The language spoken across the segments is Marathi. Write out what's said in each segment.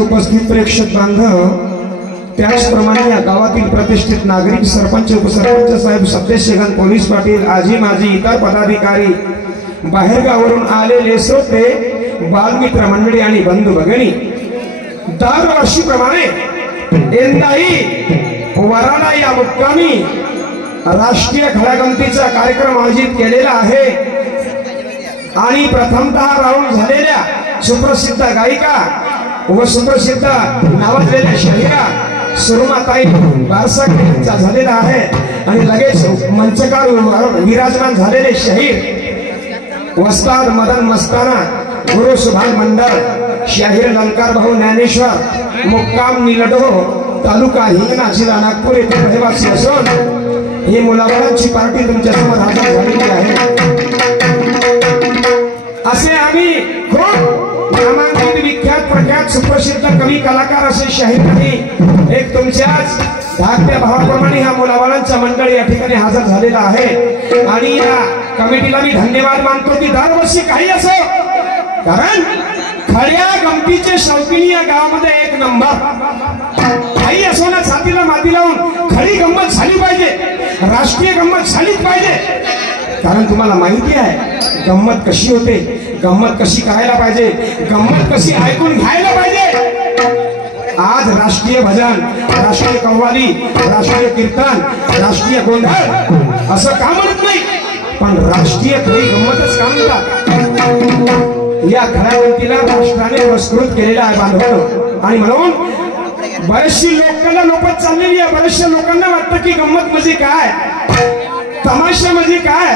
उपस्थित प्रेक्षक बांधव, त्याचप्रमाणे या गावातील प्रतिष्ठित नागरिक, सरपंच, उपसरपंच साहेब, सदस्यगण, पोलीस पाटील, आजी माजी, इतर पदाधिकारी, बाहेरगावावरून आलेले श्रोते, बालमित्र मंडळी आणि बंधू भगिनी, दरवर्षीप्रमाणे यंदाही वराडा या मुक्कामी राष्ट्रीय खळागमतीचा कार्यक्रम आयोजित केलेला आहे आणि प्रथमतः राऊंड झालेल्या सुप्रसिद्ध गायिका व सुप्रसिद्ध नावाजलेल्या शाहिरा सुरमाताई बारसाकर यांचा झालेला आहे आणि लगेच मंचकार विराजमान झालेले शाहीर वस्ताद मदन मस्ताना, गुरु सुभाष मंडळ, शाहीर लंकार भाऊ ज्ञानेश्वर, मुक्काम निलडो, तालुका हिंगणा, जिल्हा नागपूर येथे रहिवासी असून ही मुलाबाळांची पार्टी तुमच्या समोर हजर झालेली आहे। असे आम्ही खूप नामांकित, विख्यात, प्रख्यात, सुप्रसिद्ध कवी, कलाकार असे शाहीर नाही, एक तुमच्याच धाकट्या भावाप्रमाणे ह्या मुलाबाळांचा मंडळ या ठिकाणी हजर झालेला आहे आणि या कमिटीला मी धन्यवाद मानतो की दरवर्षी काही असो, कारण खड्या गमतीचे शौकीनी या गावामध्ये एक नंबर, काही असो ना, छातीला माती लावून खरी गंमत झाली पाहिजे, राष्ट्रीय गंमत झालीच पाहिजे। कारण तुम्हाला माहिती आहे गंमत कशी होते, गंमत कशी करायला पाहिजे, गंमत कशी ऐकून घ्यायला पाहिजे। आज राष्ट्रीय भजन, राष्ट्रीय कव्वाली, राष्ट्रीय कीर्तन, राष्ट्रीय गोंधळ असं का म्हणत नाही, पण राष्ट्रीय खरी गंमतच का म्हणतात। या खळागमतीला राष्ट्राने पुरस्कृत केलेला आहे बांधवांनो, आणि म्हणून बरेचशी लोकांना लोपत चाललेली आहे। बरेचशा लोकांना वाटतं की गंमत म्हणजे काय, तमाशा म्हणजे काय,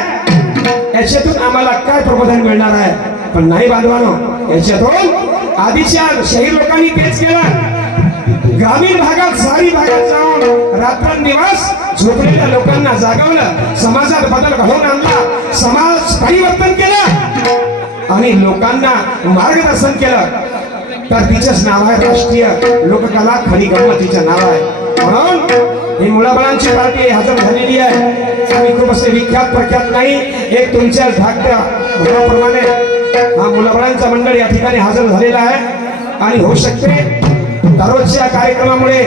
याच्यातून आम्हाला काय प्रबोधन मिळणार आहे, पण नाही बांधवांनो, याच्यातून आधीच्या शाहीर लोकांनी तेच केलं। ग्रामीण भागात, शहरी भागात जाऊन रात्रंदिवस झोपलेल्या लोकांना जागवलं, समाजात बदल घडवून आणला, समाज परिवर्तन केलं आणि लोकांना मार्गदर्शन केलं। तर तिचंच नाव आहे राष्ट्रीय लोककला खरी गंमत, तिचं नाव आहे। म्हणून ही मुलाबाळांची पार्टी हजर झालेली आहे आणि खूप असे विख्यात प्रख्यात नाही, एक तुमच्या धाकट्या भावाप्रमाणे हा मुलाबाळांचा मंडळ या ठिकाणी हजर झालेला आहे आणि होऊ शकते दररोजच्या कार्यक्रमामुळे,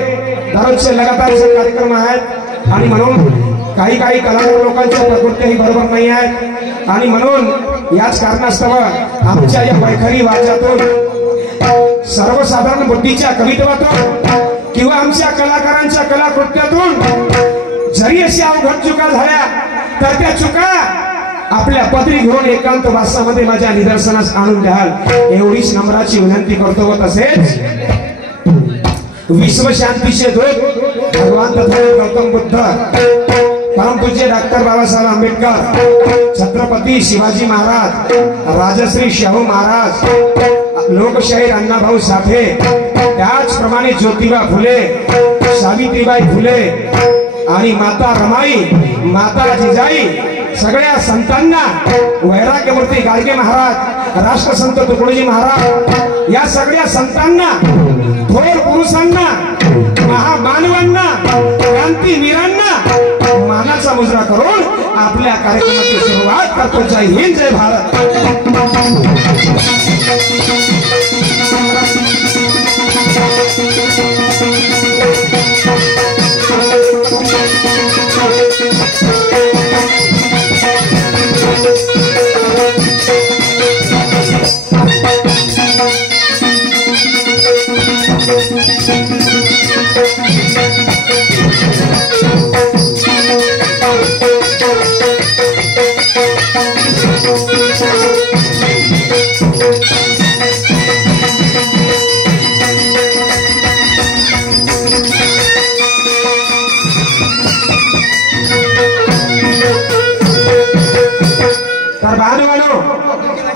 दररोजचे लगातार कार्यक्रम आहेत आणि म्हणून काही कलाकार लोकांच्या प्रकृतीही बरोबर नाही आहेत आणि म्हणून याच कारणास्तव आमच्या या वैखरी वाच्यातून, सर्वसाधारण बुद्धीच्या कवित्वातून किंवा आमच्या कलाकारांच्या कलाकृत्यातून जरी अशा अवघड चुका झाल्या तर त्या चुका आपल्या पदरी घेऊन एकांत वासामध्ये माझ्या निदर्शनास आणून द्याल एवढीच नम्राची विनंती करतो। व तसेच विश्व शांतीचे दूत भगवान तथागत गौतम बुद्ध, परम पूज्य डॉक्टर बाबासाहेब आंबेडकर, छत्रपती शिवाजी महाराज, राजश्री शाहू महाराज, लोकशाहीर अण्णाभाऊ साठे, त्याचप्रमाणे ज्योतिबा फुले, सावित्रीबाई फुले आणि माता रमाई, माता जिजाई, सगळ्या संतांना, वैराग्यमूर्ती गाडगे महाराज, राष्ट्रसंत तुकडोजी महाराज, या सगळ्या संतांना, थोर पुरुषांना, महामानवांना, क्रांतीवीरांना मानाचा मुजरा करून आपल्या कार्यक्रमाची सुरुवात करतो. जय हिंद, जय भारत.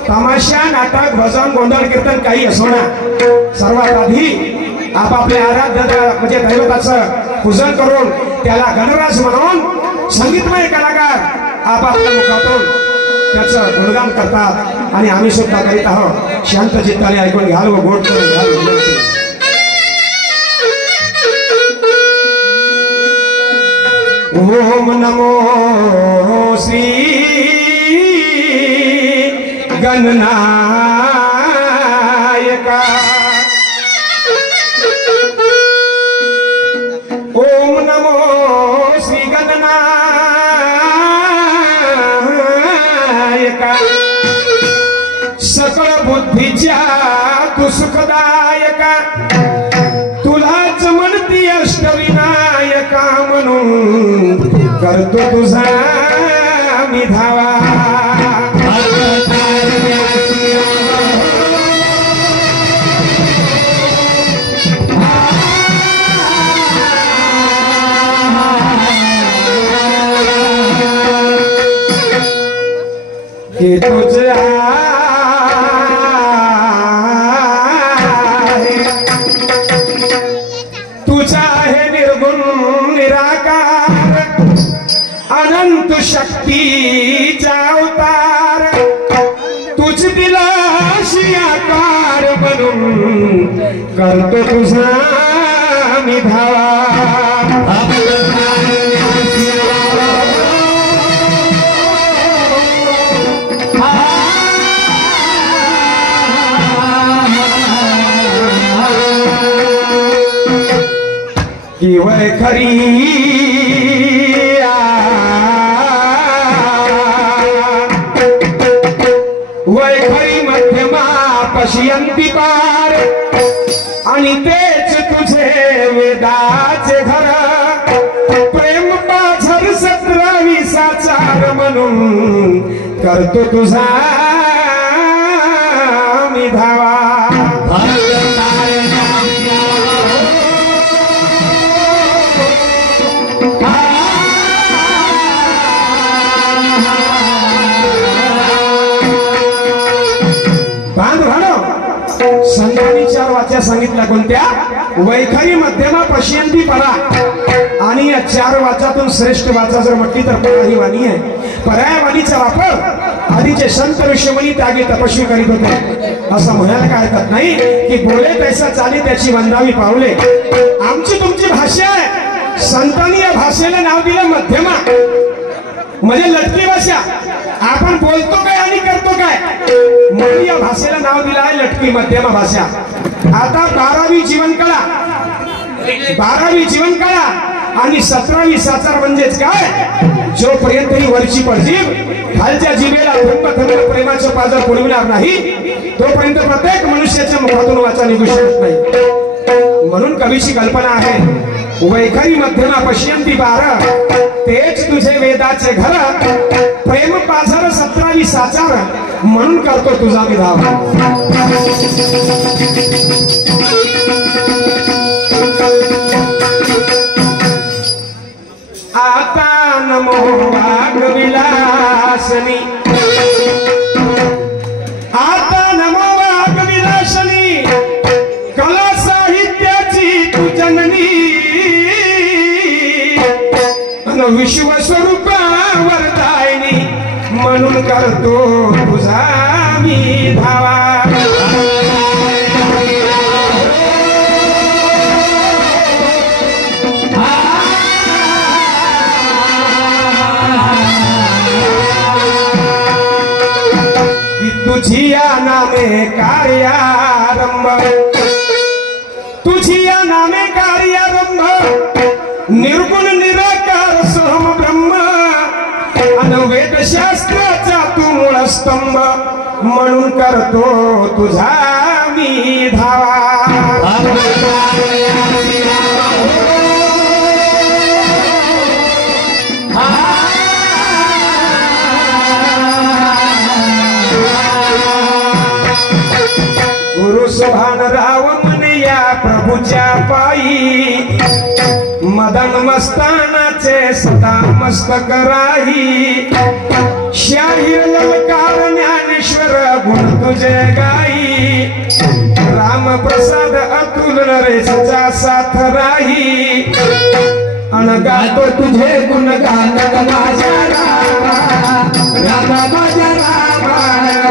तमाशा, नाटक, भजन, गोंधळ, कीर्तन काही असो ना, सर्वात आधी आपापल्या आराध्य म्हणजे दैवताचं पूजन करून त्याला गणराज म्हणून संगीतमय कलाकार आपापल्या मुखातून त्याचं गुणगान करतात आणि आम्ही सुद्धा करीत आहोत. शांत चित्ताने ऐकून घ्याल व गोड करून घ्याल. ओम नमो श्री गणनायका. ओम नमो श्री गणनायका. सकळ बुद्धीच्या तू सुखदायका, तुलाच म्हणती अष्टविनायका म्हणून करतो तुझा मी धावा. कि तुझे तुझा है निर्गुण निराकार, अनंत शक्तीचा अवतार, तुझ दिलाशी आकार बनून करतो तुझा मी धावा. की वय खरी वय खरी मध्यमा पश्यंती पार, आणि तेच तुझे वेदाचे घर, प्रेम पाझर 17-20 म्हणून करतो तुझा मी धावा. संतांनी 4 वाच्या सांगितल्या कोणत्या? वैखरी, मध्यमा, पश्यंती, परा. आणि या 4 वाचातून श्रेष्ठ वाचा जर म्हटली तर परा ही वाणी आहे. पर्याय वाणीचा वापर आधीचे संत ऋषीमुनी त्यागी तपस्वी करीत होते. असं म्हणायला काय हरकत नाही की बोले तैसा चाली त्याची वंदावी पावले. आमची तुमची भाषा आहे. संतांनी या भाषेला नाव दिलं मध्यमा, म्हणजे लटकी भाषा. आपण बोलतो काय आणि करतो काय म्हणून या भाषेला नाव दिलं आहे लटकी मध्यमा भाषा. आता 12वी जीवनकळा, 12वी जीवनकळा आणि 17वी साचार म्हणजेच काय, जोपर्यंत ही वरची पडजीव खालच्या जिभेला थंड प्रेमाचं पाजर पुरविणार नाही तोपर्यंत प्रत्येक मनुष्याच्या मुखातून वाचा निघू शकत नाही. म्हणून कवीची कल्पना आहे, वैखरी मध्यमा पश्यंती 12, तेच तुझे वेदाचे घर, प्रेम पाझर 17वी साचार म्हणून करतो तुझा मी धावा. नमो वाग्विलासनी, आता नमो वाग्विलासनी, कला साहित्याची तू जननी, विश्वस्वरूपा वरदायिनी, म्हणून करतो तुझा मी धावा। तुझी या नामे कार्यारंभ, तुझी या नामे कार्यारंभ, निर्गुण निराकार सोम ब्रह्म, अनवेद शास्त्राचा तू मूळ स्तंभ, म्हणून करतो तुझा मी धावा। गुरु सुभान राव म्हणे या प्रभूच्या पायी, मदन मस्तानाचे सदा मस्तक राही, शाहीर ललकार ज्ञानेश्वर गुण तुझे गाई, राम प्रसाद अतुल नरेशचा साथ राही, अनगातो तुझे गुणगान माझा रामा, रामा माझा रामा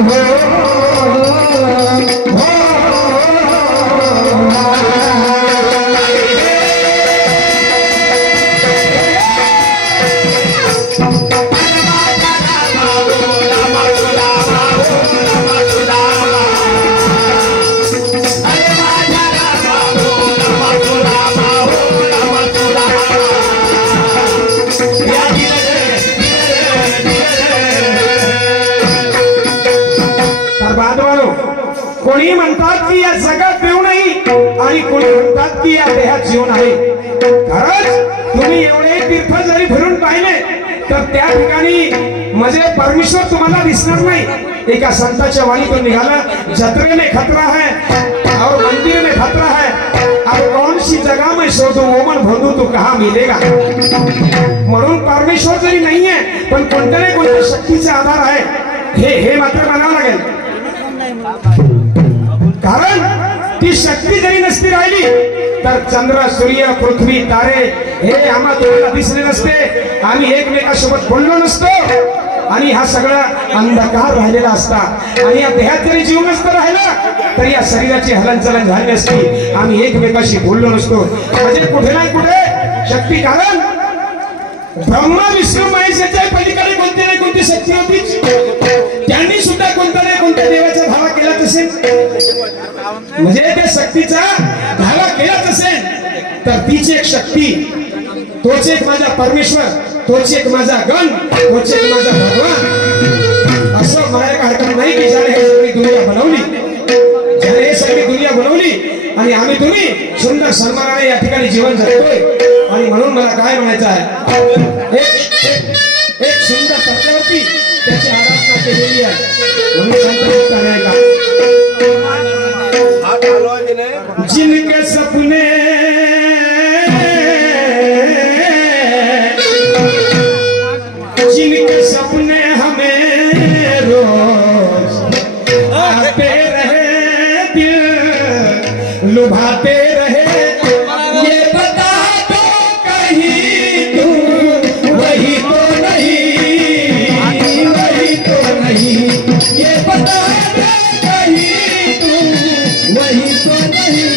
हो, कोणी म्हणतात की या जगात देव नाही आणि कोणी म्हणतात की या देहात जीव नाही। खरंच तुम्ही एवढे तीर्थ जरी फिरून पाहिले तर त्या ठिकाणी म्हणजे परमेश्वर तुम्हाला दिसणार नाही। एका संताच्या वाणीतून निघाला, जत्रे में खतरा है और मंदिर में खतरा है, अब कौन सी जगह में शोधू ओमन भोंदू तू कहाँ मिलेगा। म्हणून परमेश्वर जरी नाहीये पण कोणत्या ना कोणत्या शक्तीचा आधार आहे हे मात्र मानावं लागेल। कारण ती शक्ती जरी नसती राहिली तर चंद्र सूर्य पृथ्वी तारे हे आम्हा तुम्हाला दिसले नसते, आम्ही एकमेकांसोबत बोललो नसतो आणि हा सगळा अंधकार राहिलेला असता आणि या देहात जरी जीव नसता राहिला तर या शरीराची हलनचलन झाली नसती, आम्ही एकमेकांशी बोललो नसतो। म्हणजे कुठे ना कुठे शक्ती, कारण ब्रह्मा विष्णू महेशाच्या पलीकडे कोणती ना कोणती शक्ती होती, त्यांनी सुद्धा कोणत्या ना कोणत्या देवाचा धावा केलाच असेल। म्हणजे त्या शक्तीचा धावा केलाच असेल तर तीच एक शक्ती, तोच एक माझा परमेश्वर, तोच एक माझा गण, तोच एक माझा भगवान, असं म्हणायला हरकत नाही की ज्याने हे सगळी दुनिया बनवली, ज्याने हे सगळी दुनिया बनवली आणि आम्ही तुम्ही सुंदर सन्मानाने या ठिकाणी जीवन जगतोय। आणि म्हणून मला काय म्हणायचं आहे, एक सुंदर तत्वावरती त्याची आराधना केलेली आहे, म्हणून संत आहे का, जिनके सपने हमें रोज आते रहे, दिल लुभाते रहे, ये बता दो कहीं तू वही तो नहीं, वही तो नहीं, ये बता दो कहीं तू वही तो नहीं,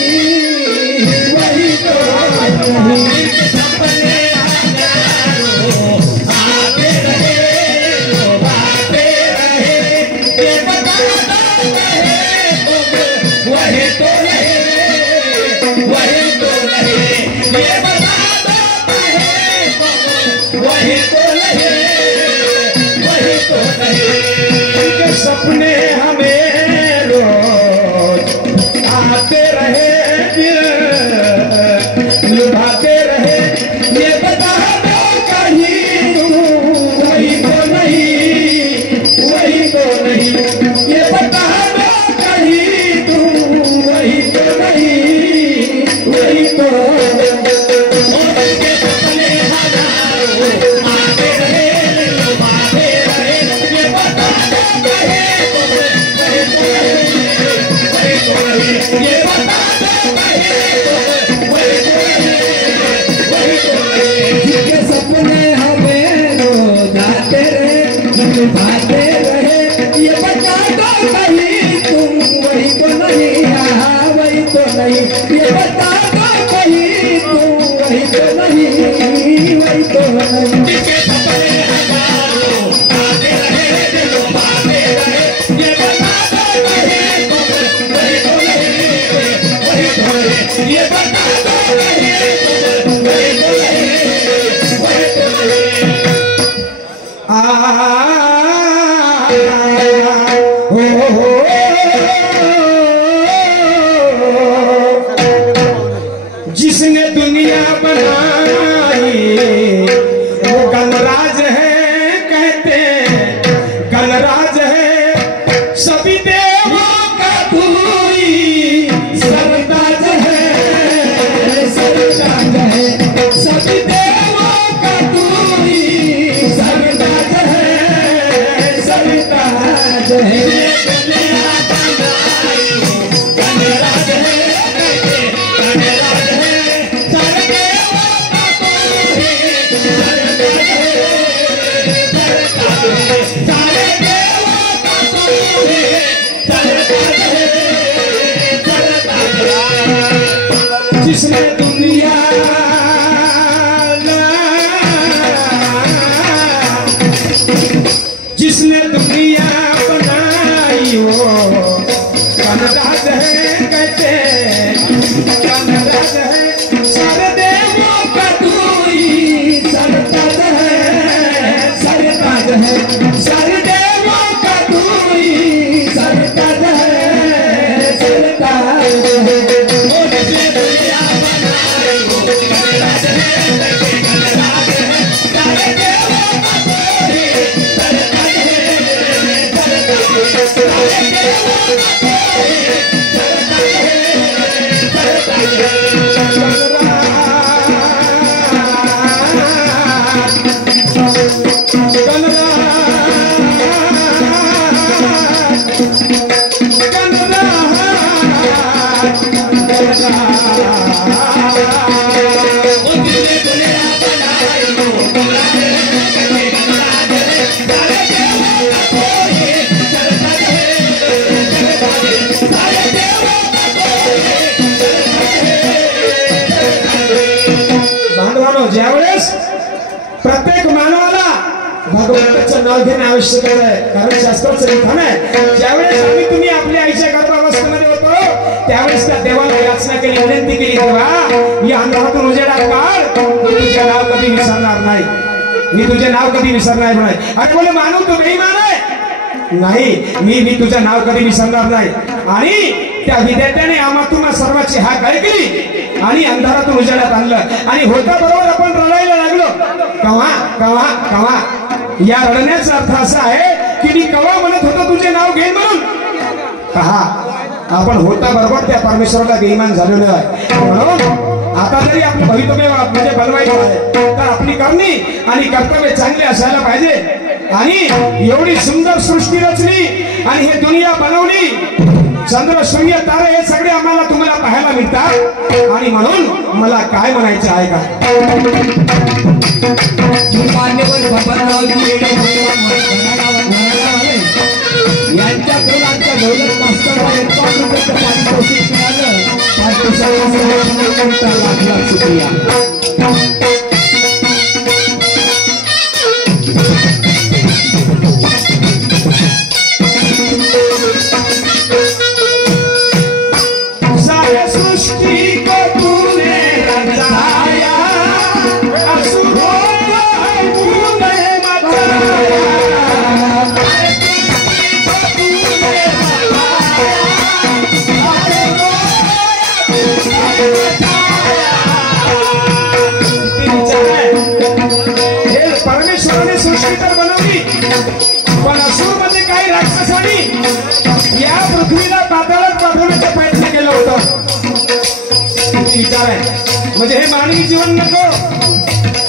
वही तो नहीं। आते रहे, लुभाते रहे, ये बता दो वही तो नहीं, वही तो नहीं, ये बता दो वही तो नहीं, वही तो नहीं। उनके सपने हमें रोज आते रहे, दिल लुभाते रहे, ये बता दो कहीं तू वही तो नहीं, वही तो नहीं, ये बता दो कहीं तू वही तो नहीं, वही तो। उनके सपने हजारों कोई तो नहीं। जिसके सपने हजारों आते रहे दिल पाते रहे, ये बता दो कहीं तुम गए तो नहीं, वही तो है। ये बता दो कहीं तुम गए तो नहीं, वही तो है। जिसने दुनिया बनाई वो गणराज है, कहते गणराज है, सभी देवों का पूरी सरताज है, सरताज है, सभी देवों का पूरी सरताज है, सरताज है। जिसने दुनिया जिसने दुनिया बनाई वो गणराज है, कहते गणराज है, सारे देवों का दूरी सरताज है, सरताज है, सारे देवों का दूरी सरताज है, सरताज है। ज्यावेळेस प्रत्येक मानवाला भगवंताचं नाव घेणे आवश्यक आहे, कारण शास्त्राचं लिखाण आहे, ज्यावेळेस आम्ही तुम्ही आपल्या आईच्या गर्भावस्थेमध्ये होतो त्यावेळेस त्या देवाला याचना केली, विनंती केली, देवा या अंधारातून उजेडात काढ, मी तुझे नाव कधी विसरणार नाही, मी तुझे नाव कधी विसरणार नाही. अरे बोले मानव तू बेईमान आहे, नाही मी तुझं नाव कधी विसरणार नाही. आणि त्या विद्यार्थ्याने आम्हा सर्वांची हाक ऐकली आणि अंधारातून उजेडात आणलं, आणि होता बरोबर आपण रडायला लागलो. कवा कवा कवा या रडण्याचा अर्थ असा आहे की मी कवा म्हणत होतो तुझे नाव घेईन म्हणून. पहा आपण होता बरोबर त्या परमेश्वराला बेईमान झालेलो आहे. म्हणून आता जरी आपलं भवितव्य म्हणजे बनवायचं आहे तर आपली करणी आणि कर्तव्य चांगले असायला पाहिजे. आणि एवढी सुंदर सृष्टी रचली आणि हे दुनिया बनवली, चंद्र सूर्य तारे हे सगळे आम्हाला तुम्हाला पाहायला मिळतात. आणि म्हणून मला काय म्हणायचं आहे का, मान्यवर बाबारावजी यांच्या दोघांच्या दौलत मास्तरला 1 रुपयाचं पारितोषिक मिळालं. 5 दिवसांचा लाख शुक्रिया. परमेश्वराने सृष्टी तर बनवली, पण असुरमध्ये काही राक्षसांनी या पृथ्वीला पाताळात पाठवण्याचा प्रयत्न केला होता. विचार आहे म्हणजे हे मानवी जीवन नको,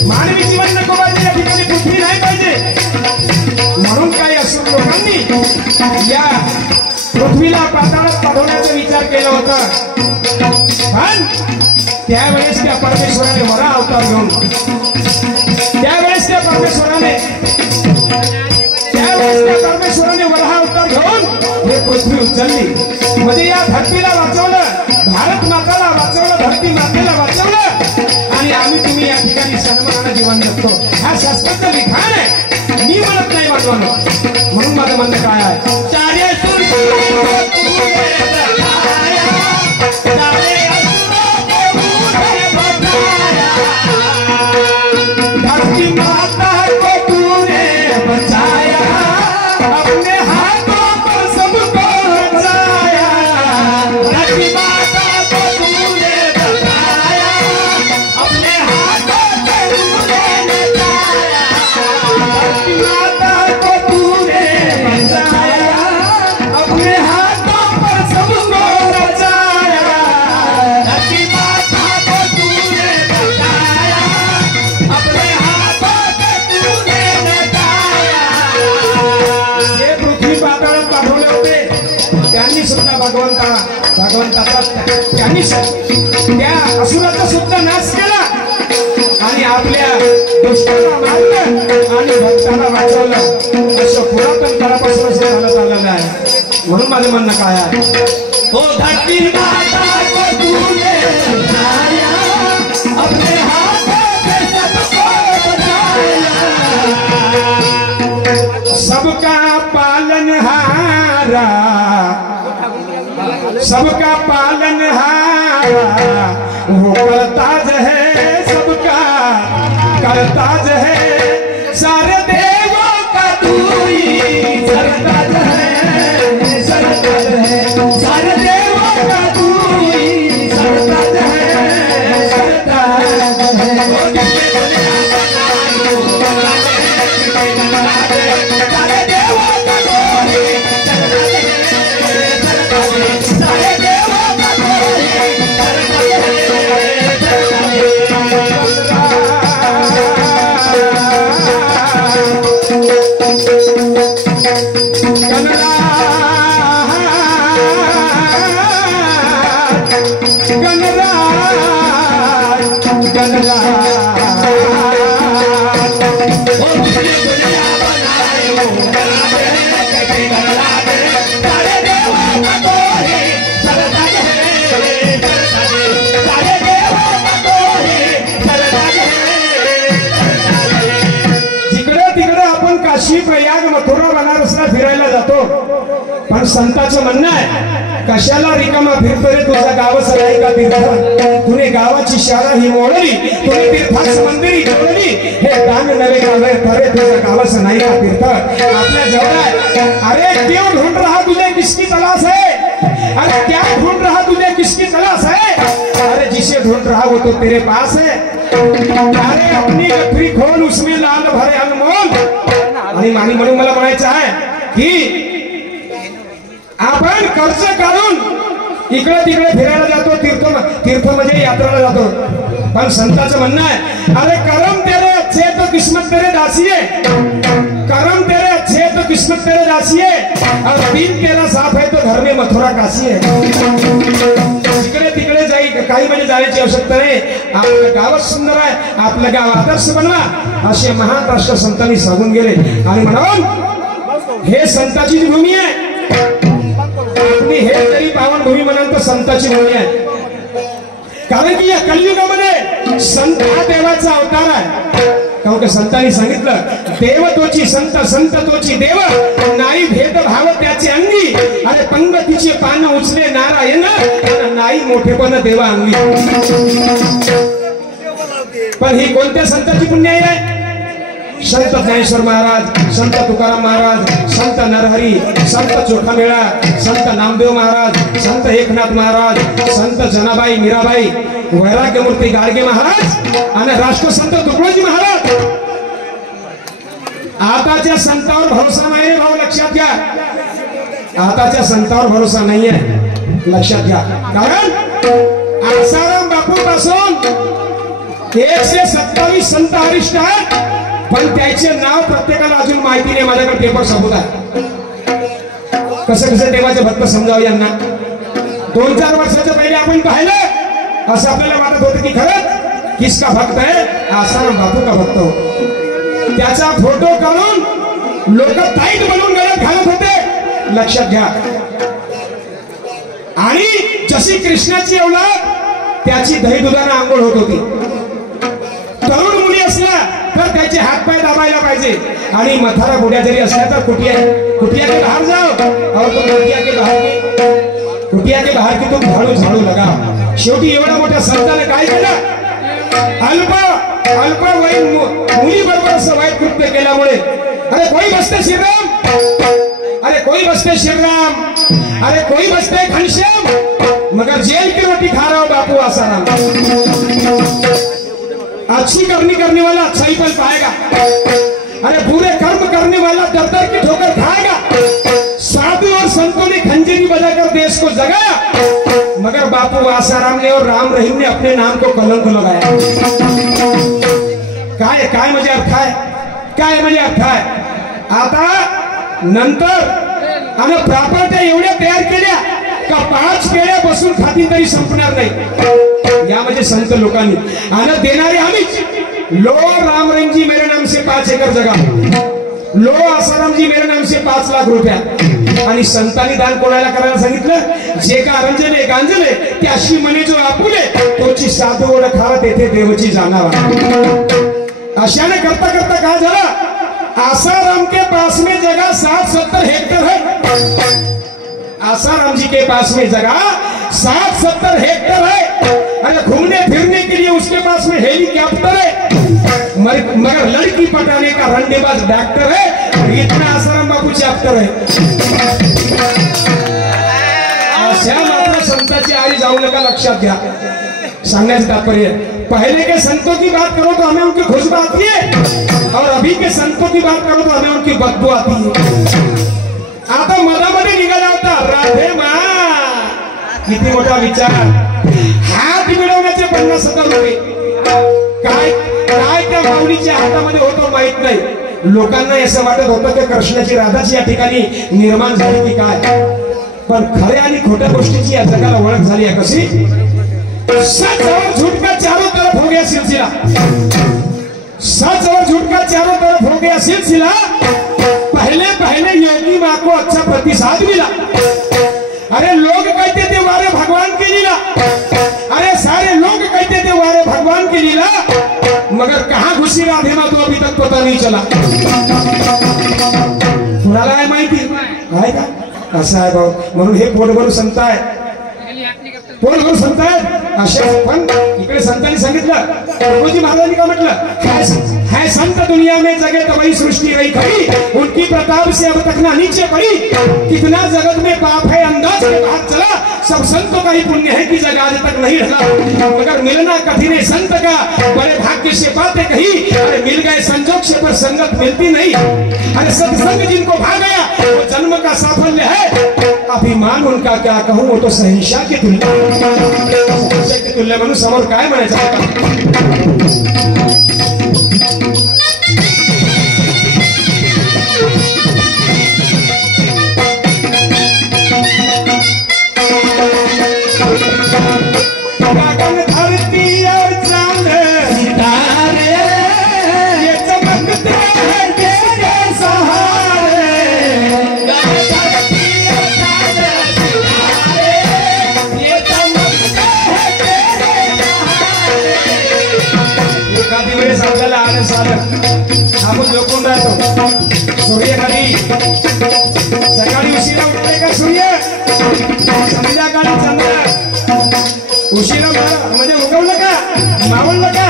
मानवी जीवन नको पाहिजे, या ठिकाणी पृथ्वी नाही पाहिजे. म्हणून काही असुर लोकांनी या पृथ्वीला पाताळात पाठवण्याचा विचार केला होता. पण त्यावेळेस त्या परमेश्वराने वरा अवतार घेऊन त्यावेळेस त्या परमेश्वराने वराह अवतार घेऊन हे पृथ्वी उचलली. म्हणजे या धरतीला वाचवलं, भारत माताला वाचवलं, धरती मातेला वाचवलं, आणि आम्ही तुम्ही या ठिकाणी सन्मानाने जीवन जगतो. हा शास्त्राचं लिखाण आहे, मी म्हणत नाही बांधवांनो. म्हणून माझं म्हणणं काय आहे, सारे सुर धरती माता को तूने बचाया, अपने हाथों पर सबको बचाया. धरती माता को तूने बचाया, अपने हाथों से तूने नचाया. धरती माता को तूने बचाया, अपने हाथों पर सबको बचाया. धरती माता को तूने बचाया, अपने हाथों से तूने नचाया. जे पृथ्वी पाताळात पाठवले होते त्यांनी सुद्धा भगवंताचा त्यांनी त्या असुराचा सुद्धा नाश केला आणि आपल्या दुष्टाला मारलं आणि भक्ताला वाचवलं. असं पुरातन काळापासून असं झालं चाललेलं आहे. म्हणून माझं म्हणणं काय आहे, ओ धरती माता को तूने बचाया, अपने हाथों से सबको बचाया. सबका पालनहारा, सबका पालनहारा वो करताज है, सबका करताज है. सारे देवों का तू ही सरताज है, सरताज है. सारे देवों का तू ही सरताज है, सरताज है. प्रयाग मथुरा बनारसला फिरायला जातो, पण संतांचं म्हणणं आहे कशाला रिकामा फिरतो रे, तुझं गावच नाही का तीर्थ, तुने गावाची शाळा ही मोडली, तुने तीर्थाच मंदिरी जोडली, हे दान नवे गावे खरे, तुझं गावच नाही का तीर्थ आपल्या जवळ आहे. अरे क्यों ढूंढ रहा तुझे किसकी तलाश है, अरे क्या ढूंढ रहा तुझे किसकी तलाश है, अरे जिसे ढूंढ रहा वो तो तेरे पास है. अरे अपनी गठरी खोल उसमें लाल भरे अनमोल. आणि मानी म्हणून मला म्हणायचं आहे की आपण कर्ज काढून इकडे तिकडे फिरायला जातो, तीर्थ म्हणजे यात्रेला जातो, पण संतांचं म्हणणं आहे अरे कर्म तेरे अच्छे तो किस्मत तेरे दासी है, कर्म तेरे अच्छे तो किस्मत तेरे दासी है, और दिल तेरा साफ है तो घर में मथुरा काशी है. इकडे तिकडे जाई काही म्हणजे जाण्याची आवश्यकता नाही, आपलं गावच सुंदर आहे, आपलं गाव आदर्श बनवा असे महान राष्ट्र संतांनी सांगून गेले. आणि म्हणून हे संतांची भूमी आहे, आपली हे तरी पावन भूमी म्हणाल तर संतांची भूमी आहे. कारण की या कलियुगामध्ये संत हा देवाचा अवतार आहे. कारण की संतांनी सांगितलं देव तोची संत, संत तोची देव, नाही भेदभाव त्याचे अंगी, अरे पंगतीचे पान उचले नारायण, नाही मोठेपण देवा अंगी. पण ही कोणत्या संतांची पुण्य आहे, संत ज्ञानेश्वर महाराज, संत तुकाराम महाराज, संत नरहरी, संत चोखामेळा, संत नामदेव महाराज, संत एकनाथ महाराज, संत जनाबाई मीराबाई, वैराग्यमूर्ती गाडगे महाराज आणि राष्ट्रसंत तुकडोजी महाराज. आताच्या संतांवर भरोसा नाही भाऊ, लक्षात घ्या, आताच्या संतांवर भरोसा नाहीये, लक्षात घ्या. कारण आसाराम बापू पासून 127 संत अरिष्ट आहेत, पण त्याचे नाव प्रत्येकाला अजून माहिती नाही. माझ्याकडे पेपर सबूत आहे. कसं कसं देवाचे भक्त समजावं यांना. 2-4 वर्षाच्या पहिले आपण पाहिलं, असं आपल्याला वाटत होतं की खरंच किसका भक्त आहे, आसाराम बापू का भक्त हो. त्याचा फोटो काढून लोक टाईट बनवून गळ्यात घालत होते, लक्षात घ्या. आणि जशी कृष्णाची औलाद त्याची दही दुधाने आंघोळ होत होती. तरुण मुली असल्या त्याचे हात पाय दाबायला पाहिजे आणि मथारा बुड्या जरी असल्या तर कुटिया के बाहर जाओ और तुम कुटिया के बाहर की तुम झाडू झाडू लगा. शेवटी एवढा मोठ्या संताने काय केलं? अल्प वयीन मुली बरोबर असं वाईट कृत्य केल्यामुळे अरे कोई बसते श्रीराम, अरे कोई बसते श्रीराम, अरे कोई बसते घनश्याम, मगर जेल की रोटी खा रहा हो बापू आसाराम. अच्छी करने वाला अच्छा ही पल पाएगा, अरे बुरे कर्म करने वाला दर दर की ठोकर खाएगा. साधु और संतों ने खंजरी बजाकर देश को जगाया, मगर बापू आसाराम ने और राम रहीम ने अपने नाम को कलंक लगाया. काय म्हणजे अर्थ आहे, काय म्हणजे अर्थ आहे? आता नंतर आणि प्रॉपर्ट्या एवढ्या तयार केल्या का 5 पेढ्या बसून खातील तरी संपणार नाही. या म्हणजे संत लोकांनी आणि देणारे आम्हीच. लो राम रहीम जी मेरे नाम से 5 एकर जगह, लो आसाराम जी मेरे नाम से 5 लाख रुपया. आणि संतांनी दान कोणाला करायला सांगितलं? जे का रंजने गांजले त्याशी मने जो आपुले तोची साधू ओळखार तेथे देवची जाणार. अशाने करता करता काय झालं? आसाराम के पास में जगह 60-70 हेक्टर है. आसाराम जी के पास में जगह 60-70 हेक्टर है. अरे घूमने फिरने के लिए उसके पास में हेलीकॉप्टर है, मगर लड़की पटाने का रंडेबाज डॉक्टर है. इतना आसाराम बापू चॅप्टर है. अशा मात्र संतांची आरी जाऊ नका, लक्षात घ्या. सांगण्याचं तात्पर्य पहले के संतों की बात करो तो हमें उनकी खुशबू आती है और अभी के संतों की बात करो तो हमें उनकी बदबू आती है. आता मधामध्ये निघाला होता राधे मा, किती मोठा विचार. हात मिळवण्याचे 50,000 रुपये. काय काय त्या माऊलीच्या हातामध्ये होतं माहित नाही. लोकांना असं वाटत होतं की कृष्णाची राधाची या ठिकाणी निर्माण झाली की काय. पण खऱ्या आणि खोट्या गोष्टीची या जगाला ओळख झाली आहे. कशी? सच और झूठ का चारों तरफ हो गया सिलसिला, सच और झूठ का चारों तरफ हो गया सिलसिला. पहले योगी माँ को अच्छा प्रतिसाद मिला. अरे लोग कहते थे वारे भगवान की लीला, अरे सारे लोग कहते थे वारे भगवान की लीला, मगर कहाँ घुसी राधे माँ तो अभी तक पता नहीं चला. कुणाला आहे माहिती आहे का? कसं आहे भाऊ, म्हणून हे पोटभर संत आहे, पोटभर संत आहे. अशा पण इकडे संतांनी सांगितलं, प्रभुजी महाराजांनी का म्हटलं? है संत दुनिया में जगे तो वही सृष्टि रही खड़ी, उनकी प्रताप से अब तक ना नीचे पड़ी. कितना जगत में पाप है अंदाज के बाहर चला, सब संतों का ही पुण्य है कि जग आज तक नहीं ढला. मगर मिलना कठिन है संत का, बड़े भाग्य से बातें कही. अरे मिल गए संजोग से पर संगत मिलती नहीं. अरे सत्संग जिनको भा गया वो जन्म का साफल्य है. अभिमान उनका क्या कहूं, वो तो सहिंसा की तुल्य म्हणून समोर काय म्हणायचं? धरती और चांद सितारे ये चमकते हैं तेरे सहारे. धरती और चांद सितारे ये चमकते हैं तेरे सहारे. एखादी वेळेस आपल्याला आळस आलं, आपण झोपून राहतो. सूर्यखाली सकाळी उशिरा उठले का सूर्य, संध्याकाळी चंद्र उशिरा म्हणजे उगवलं का मावळलं का,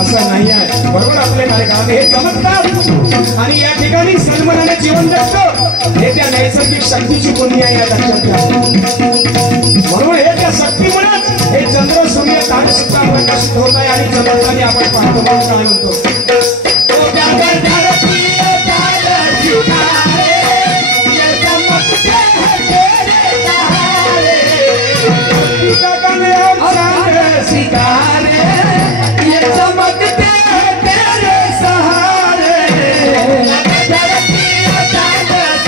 असं नाही आहे. बरोबर आपले कार्यकाळ हे चमकतात आणि या ठिकाणी सन्मानाने जीवन जगतो. हे त्या नैसर्गिक शक्तीची पुण्य आहे, या लक्षात घ्या. म्हणून हे त्या शक्तीमुळेच हे चंद्र सूर्य तारे सुद्धा प्रकाशित होत आहे आणि चमकताना आपण पाहतो. म्हणून काय म्हणतो? सितारे ये चमकते हैं तेरे सहारे.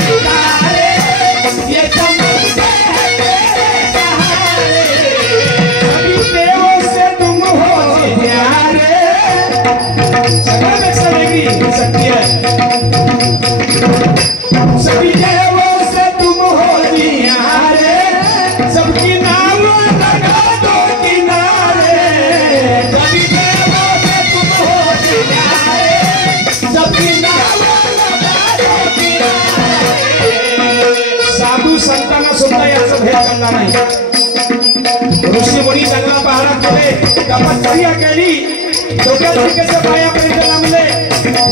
सितारे ये चमकते हैं तेरे सहारे. सभी देवों से तुम हो प्यारे. सगळ्यापेक्षा वेगळी शक्ती आहे. सभी देवों से तुम हो प्यारे, सबकी नाम लगा दो किनारे. सभी देवों से तुम हो प्यारे, तपश्चर्या केली, डोक्यात पिकेच्या पायापर्यंत लांबले,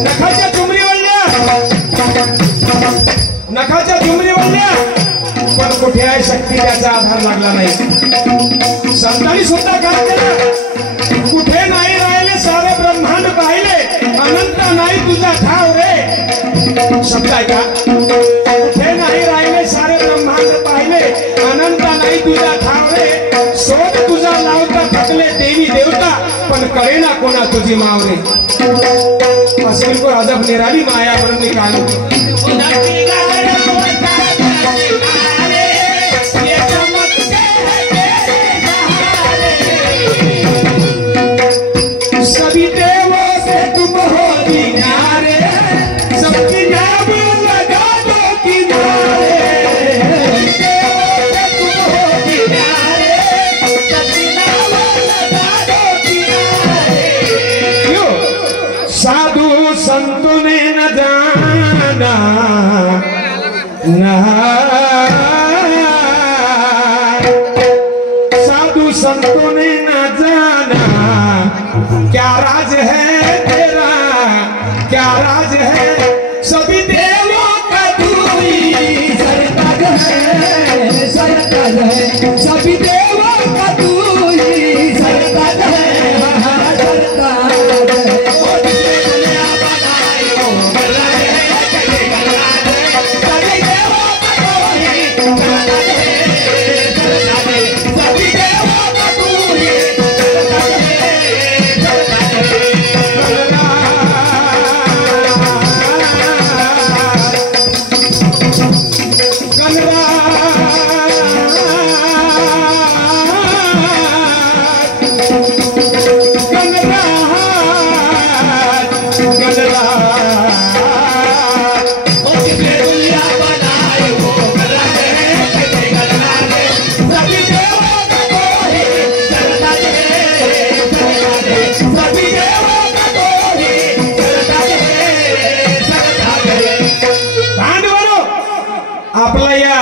नखाच्या चुमरी वळल्या, पण कुठे आहे शक्ती त्याचा आधार लागला नाही. संतांनी सुद्धा काय केलं, कुठे नाही राहिले सारे ब्रह्मांड पाहिले, अनंत नाही तुझा ठाव रे. शब्द आहे का, कुठे नाही राहिले सारे ब्रह्मांड पाहिले, अनंत नाही तुझा ठाव रे. शोध तुझा लावता थकले देवी देवता, पण कळेना कोणा तुझी मावरे. असं बिलकुल अजब निराली माया म्हणून मी काय सभी देवों से तुम हो किनारे, सबकी नाम लगा दो किनारे. देवों से तुम हो किनारे, सबकी नाम लगा दो किनारे. क्यों? साधु संतों ने न जाना साधु संतों ने न जाना, क्या राज है तेरा, क्या राज है. सभी देवों का तू ही सरताज है, सरताज है. सभी देवों का तू ही सरताज है, सरताज है. आपला या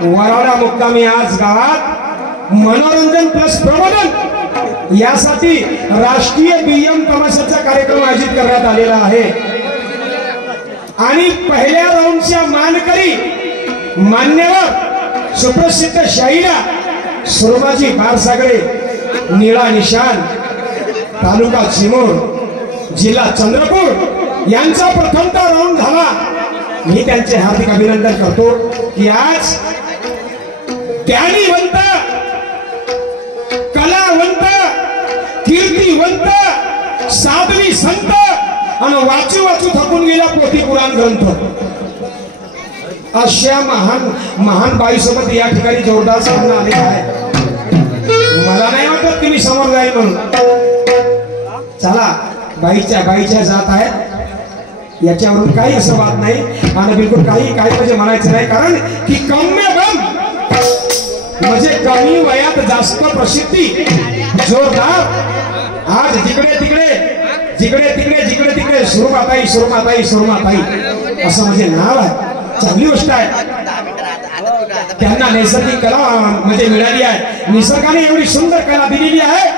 वराडा मुक्कामी आज गावात मनोरंजन प्लस प्रबोधन यासाठी राष्ट्रीय दुय्यम तमाशाचा कार्यक्रम आयोजित करण्यात आलेला आहे. आणि पहिल्या राऊंडच्या मानकरी मान्यवर सुप्रसिद्ध शाहीरा सुरमाजी बारसागरे, निळा निशान, तालुका चिमूर, जिल्हा चंद्रपूर यांचा प्रथमता राऊंड झाला. मी त्यांचे हार्दिक अभिनंदन करतो की आज ज्ञानीवंत, कलावंत, कीर्तिवंत, साधवी संत आणि वाचू वाचू थकून गेला पोथी पुराण ग्रंथ अशा महान महान बाईसोबत या ठिकाणी जोरदार सामना आलेला आहे. मला नाही वाटत की मी समोर जाईल म्हणून. चला, बाईच्या जात आहेत याच्यावरून काही असं बात नाही आणि बिलकुल काही म्हणजे म्हणायचं नाही. कारण की कम्य बम म्हणजे कमी वयात जास्त प्रसिद्धी, जोरदार. आज जिकडे तिकडे सुरमाताई असं म्हणजे नाव आहे. चांगली गोष्ट आहे. त्यांना नैसर्गिक कला म्हणजे मिळाली आहे. निसर्गाने एवढी सुंदर कला दिलेली आहे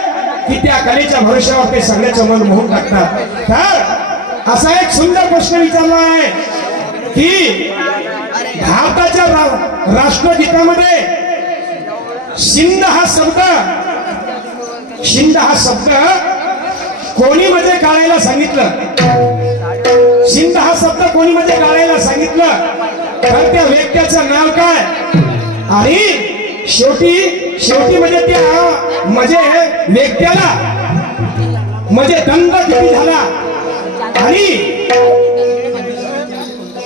की त्या कलेच्या भरोश्यावर ते सगळ्याचं मन मोहून टाकतात. तर असा एक सुंदर प्रश्न विचारला आहे की भारताच्या राष्ट्रगीतामध्ये शिंद हा शब्द कोणी म्हणजे काढायला सांगितलं. शिंद हा शब्द कोणी म्हणजे काढायला सांगितलं तर त्या व्यक्तीचं नाव काय आणि शेवटी म्हणजे त्या म्हणजे व्यक्तीला म्हणजे दंड किती झाला आणि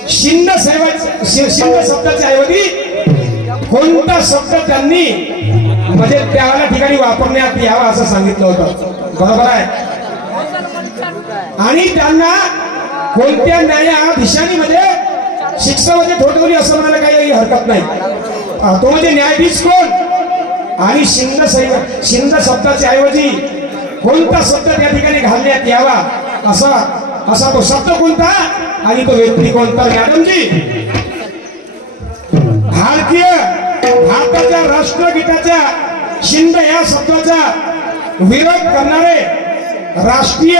शिंद शब्दाच्या ऐवजी कोणता शब्द त्यांनी म्हणजे त्या ठिकाणी वापरण्यात यावा असं सांगितलं होतं. बरोबर आहे. आणि त्यांना कोणत्या न्यायाधीशांनी म्हणजे शिक्षा म्हणजे थोडं असं म्हणायला काही हरकत नाही. तो म्हणजे न्यायाधीश कोण आणि शिंद शब्दाच्या ऐवजी कोणता शब्द त्या ठिकाणी घालण्यात यावा असा तो शब्द कोणता आणि तो व्यक्ती कोणता. मॅडमजी, भारताच्या राष्ट्रगीताच्या शिंद या शब्दाचा विरोध करणारे राष्ट्रीय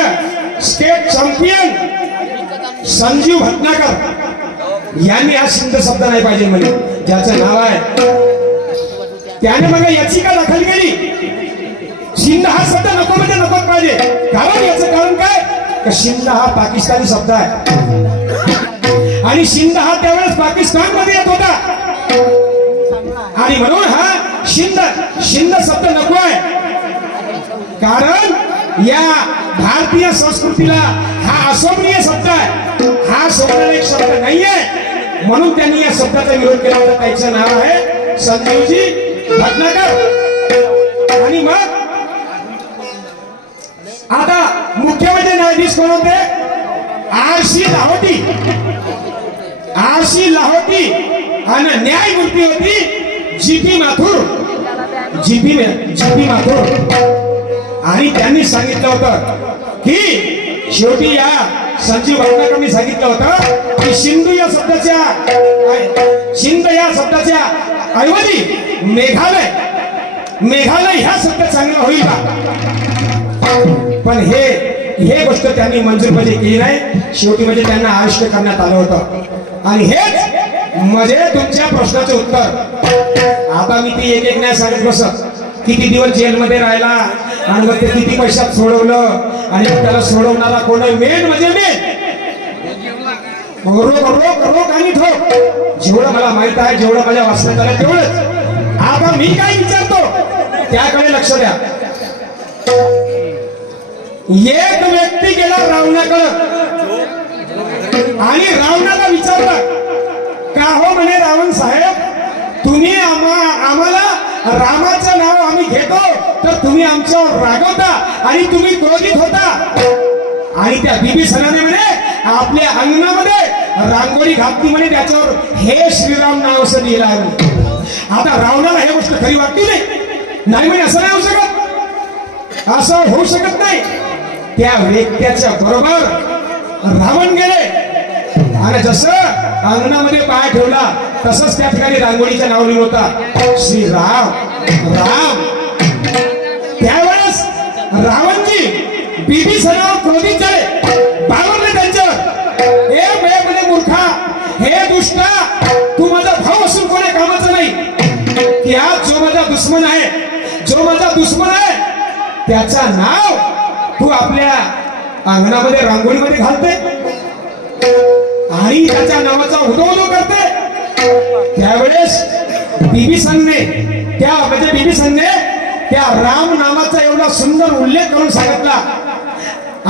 स्टेट चॅम्पियन संजीव भटनागर यांनी हा शिंद शब्द नाही पाहिजे म्हणजे ज्याचं नाव आहे त्याने मग याचिका दाखल केली. शिंद हा शब्द नको म्हणजे नकोच पाहिजे. कारण याचं कारण काय, शिंद हा पाकिस्तानी शब्द आहे आणि शिंद हा त्यावेळेस पाकिस्तान मध्ये येत होता आणि म्हणून हा शिंद शब्द नको आहे. कारण या भारतीय संस्कृतीला हा अशोभनीय शब्द आहे, हा शोभणारा शब्द नाहीये. म्हणून त्यांनी या शब्दाचा विरोध केला होता. त्याचं नाव आहे संजीवजी भटनागर. आणि मग आता मुख्य म्हणजे न्यायाधीश कोण होते, आरसी लाहोटी आणि न्यायमूर्ती होती जीपी माथुर. आणि त्यांनी सांगितलं होतं की शेवटी या संजीव भटनागरनी सांगितलं होतं की शिंद या शब्दाच्या ऐवजी मेघालय ह्या शब्द चांगला होईल का. पण हे गोष्ट त्यांनी मंजूर म्हणजे केली नाही. शेवटी म्हणजे त्यांना अरेस्ट करण्यात आलं होतं. आणि हेच म्हणजे तुमच्या प्रश्नाचे उत्तर. आता मी ती एक नाही सांगत बसत किती दिवस जेलमध्ये राहिला आणि मग ते किती पैशात सोडवलं आणि त्याला सोडवणारा कोण आहे. मेन म्हणजे रोग आणि ठोक. जेवढं मला माहित आहे, जेवढं माझ्या वाचण्यात आलं तेवढंच. आता मी काय विचारतो त्याकडे लक्ष द्या. एक व्यक्ती गेला रावणाकडे आणि रावणाला विचारलं का हो म्हणे रावण साहेब, तुम्ही आम्हाला रामाचं नाव आम्ही घेतो तर तुम्ही आमच्यावर रागवता आणि तुम्ही क्रोधित होता. आणि त्या बिभीषणाने म्हणे आपल्या अंगणामध्ये रांगोळी घातली म्हणे, त्याच्यावर हे श्रीराम नाव असं लिहिलं आहे. आता रावणाला हे गोष्ट खरी वाटली नाही म्हणे असं नाही होऊ शकत, असं होऊ शकत नाही. त्या व्यक्तीच्या बरोबर रावण गेले आणि जसं अंगणामध्ये पाय ठेवला तसंच त्या ठिकाणी रांगोळीचं नाव लिहिलं होता श्रीराम. त्यावेळेस रावणजी बिभीषणावर क्रोधित झाले, बावरले त्यांच्यावर. हे म्हणे मूर्खा, हे दुष्टा, तू माझा भाऊ असून कोणा कामाचा नाही. की आज जो माझा दुश्मन आहे त्याचा नाव तू आपल्या अंगणामध्ये रांगोळीमध्ये घालते आणि त्याच्या नावाचा उदो करते. त्यावेळेस बिभीषणने त्या राम नावाचा एवढा सुंदर उल्लेख करून सांगितला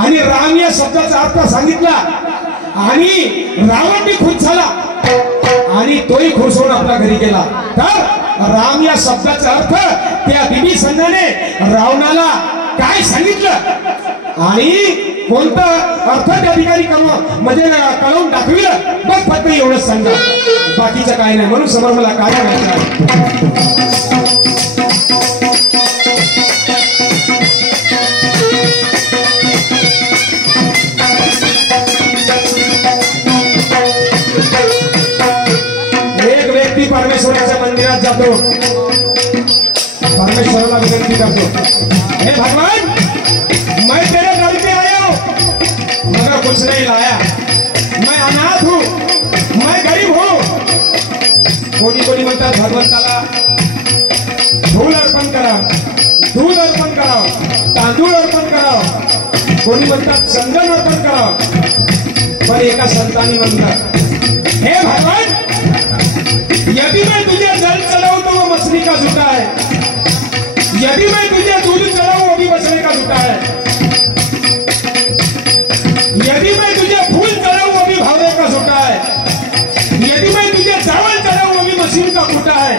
आणि राम या शब्दाचा अर्थ सांगितला आणि रावण खुश झाला आणि तोही खुश होऊन आपल्या घरी गेला. तर राम या शब्दाचा अर्थ त्या बिभीषणाने रावणाला काय सांगितलं आणि कोणता अर्थ त्या ठिकाणी म्हणजे कळवून दाखविलं बस फक्त एवढंच सांगा, बाकीचं काय नाही. म्हणून समोर मला काय म्हणायचं एक व्यक्ती परमेश्वराच्या मंदिरात जातो, परमेश्वराला विनंती करतो, हे भगवान मैं तेरे दर पे आया हूं मगर कुछ नहीं लाया, मैं अनाथ हूं, मैं गरीब हूं. कोणी म्हणतात भगवंताला फूल अर्पण करा, दूध अर्पण करा, तांदूळ अर्पण करा, कोणी म्हणतात चंदन अर्पण करा. पण एका संतांनी म्हणतात हे भगवान यदि मैं तुझे जल चलाऊं तो वो मछली का झूठा है, यदि मैं तुझे दूध चलाऊं वो भी बछड़े का झूठा है, यदि मैं तुझे फूल चलाऊं वो भी भावरे का झूठा है, यदि मैं तुझे चावल चलाऊं वो भी मशीन का फूटा है,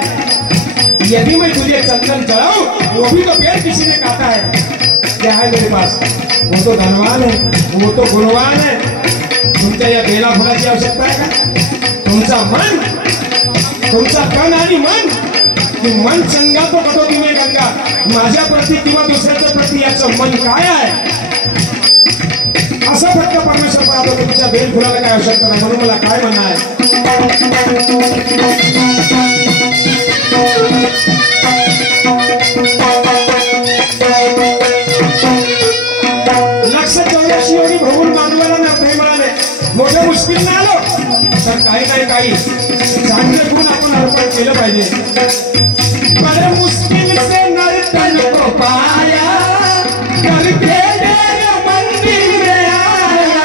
यदि मैं तुझे चंदन चलाऊं वो भी तो पेड़ किसी ने काटा है. क्या है मेरे पास? वो तो धनवान है, वो तो गुणवान है. तुमच्या या बेला फुलाची आवश्यकता आहे का? तुमचा कण आणि मन चंगा तो कटोती में गंगा. माझ्या प्रती किंवा दुसऱ्याच्या प्रती याचं मन काय आहे असं फक्त परमेश्वर पाहतो. तुमच्या बेल फुलाला काय आवश्यकता नाही. म्हणून मला काय म्हणणं आहे मोठ्या मुश्किलने आलो तर काही नाही काही चांगले गुण आपण अर्पण केलं पाहिजे. बड़े मुश्किल से नर्तन को पाया करके तेरे मंदिर में आया.